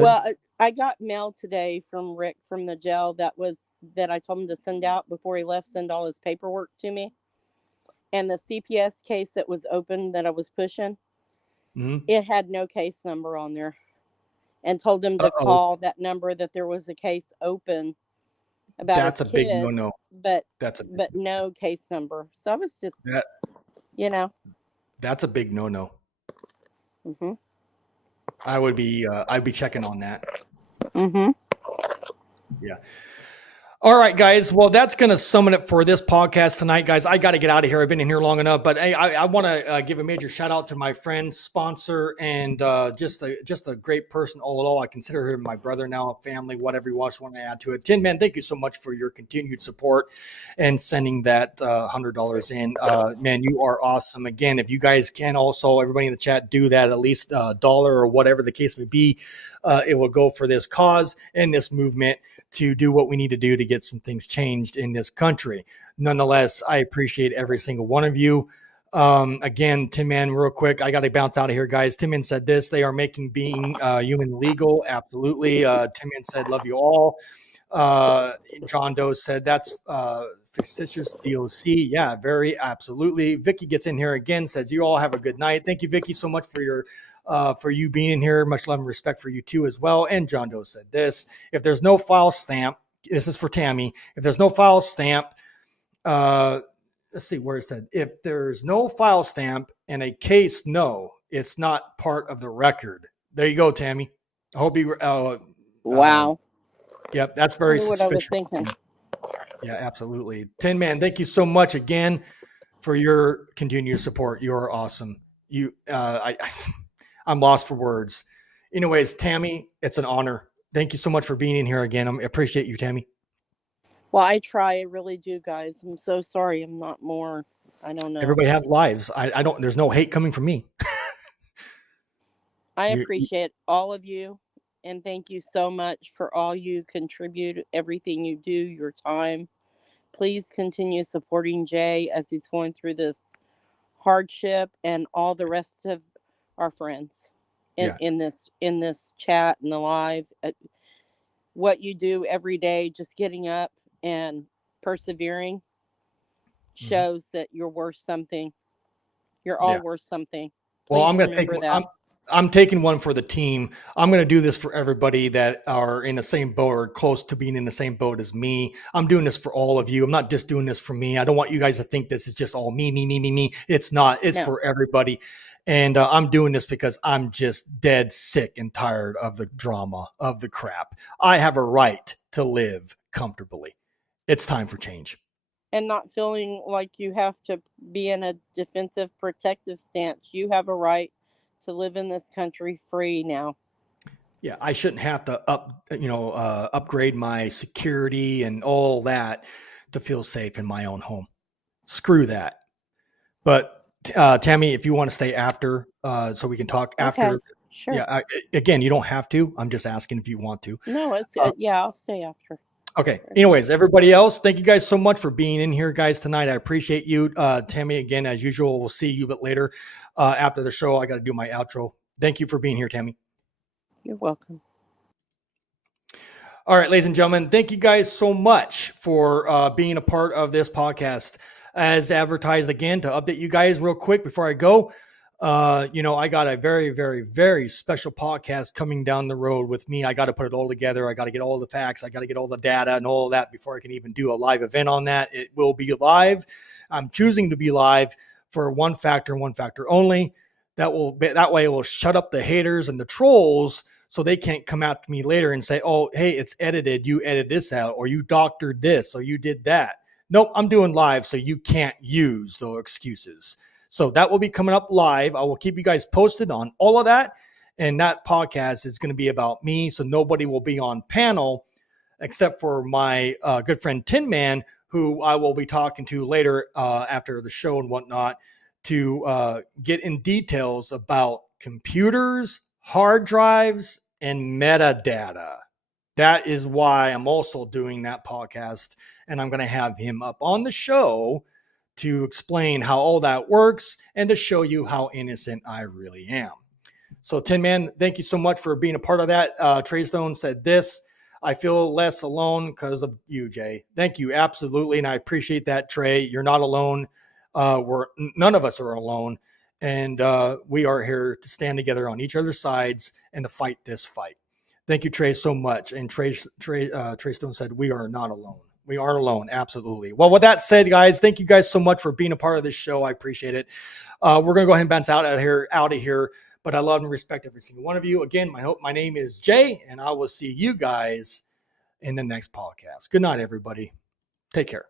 Well, I got mail today from Rick from the jail that I told him to send out before he left, send all his paperwork to me. And the CPS case that was open that I was pushing, it had no case number on there, and told him to call that number, that there was a case open about that's his a kids, big no. But no case number. So I was just, that's a big no. I'd be checking on that. Mm-hmm. Yeah. All right, guys. Well, that's going to summon it for this podcast tonight, guys. I got to get out of here. I've been in here long enough, but hey, I want to give a major shout out to my friend, sponsor, and just a great person all in all. I consider him my brother now, family, whatever you want to add to it. Tin Man, thank you so much for your continued support and sending that $100 in. Man, you are awesome. Again, if you guys can also, everybody in the chat, do that, at least $1 or whatever the case may be. It will go for this cause and this movement to do what we need to do to get some things changed in this country. Nonetheless, I appreciate every single one of you. Again, Tim Man, real quick, I got to bounce out of here, guys. Tim Man said this: they are making being human legal. Absolutely. Tim Man said, "Love you all." John Doe said, "That's fictitious DOC." Yeah, very absolutely. Vicky gets in here again, says, "You all have a good night." Thank you, Vicky, so much for you being in here. Much love and respect for you too as well. And John Doe said this: if there's no file stamp, this is for Tammy. If there's no file stamp, let's see where it said. If there's no file stamp in a case, no, it's not part of the record. There you go, Tammy. I hope you. Wow. Yep, that's very That's what I was suspicious. thinking. Yeah, absolutely. Tin Man, thank you so much again for your continued support. You are awesome. I'm lost for words. Anyways, Tammy, it's an honor. Thank you so much for being in here again. I appreciate you, Tammy. Well, I try. I really do, guys. I'm so sorry. I'm not more. I don't know. Everybody have lives. I don't. There's no hate coming from me. I appreciate all of you, and thank you so much for all you contribute, everything you do, your time. Please continue supporting Jay as he's going through this hardship, and all the rest of our friends in this chat and the live. What you do every day, just getting up and persevering, shows that you're worth something. You're all worth something. Please well, I'm going to take that. I'm taking one for the team. I'm going to do this for everybody that are in the same boat or close to being in the same boat as me. I'm doing this for all of you. I'm not just doing this for me. I don't want you guys to think this is just all me. It's not. It's for everybody. And I'm doing this because I'm just dead sick and tired of the drama, of the crap. I have a right to live comfortably. It's time for change. And not feeling like you have to be in a defensive, protective stance. You have a right to live in this country free now. Yeah, I shouldn't have to upgrade my security and all that to feel safe in my own home. Screw that. But Tammy, if you want to stay after, so we can talk after. Sure. Yeah. Again, you don't have to. I'm just asking if you want to. No, it's I'll stay after. Okay. Anyways, everybody else, thank you guys so much for being in here, guys, tonight. I appreciate you. Tammy, again, as usual, we'll see you a bit later after the show. I got to do my outro. Thank you for being here, Tammy. You're welcome. All right, ladies and gentlemen, thank you guys so much for being a part of this podcast. As advertised again, to update you guys real quick before I go, I got a very, very, very special podcast coming down the road with me. I got to put it all together. I got to get all the facts. I got to get all the data and all of that before I can even do a live event on that. It will be live. I'm choosing to be live for one factor only. That way it will shut up the haters and the trolls so they can't come out to me later and say, oh, hey, it's edited. You edited this out, or you doctored this, or you did that. Nope, I'm doing live, so you can't use those excuses. So that will be coming up live. I will keep you guys posted on all of that. And that podcast is going to be about me. So nobody will be on panel except for my good friend Tin Man, who I will be talking to later after the show and whatnot to get in details about computers, hard drives, and metadata. That is why I'm also doing that podcast. And I'm going to have him up on the show to explain how all that works and to show you how innocent I really am. So Tin Man, thank you so much for being a part of that. Trey Stone said this: I feel less alone because of you, Jay. Thank you. Absolutely. And I appreciate that, Trey. You're not alone. None of us are alone. And we are here to stand together on each other's sides and to fight this fight. Thank you, Trey, so much. And Trey Stone said, we are not alone. We aren't alone. Absolutely. Well, with that said, guys, thank you guys so much for being a part of this show. I appreciate it. We're going to go ahead and bounce out of here. But I love and respect every single one of you. Again, my name is Jay, and I will see you guys in the next podcast. Good night, everybody. Take care.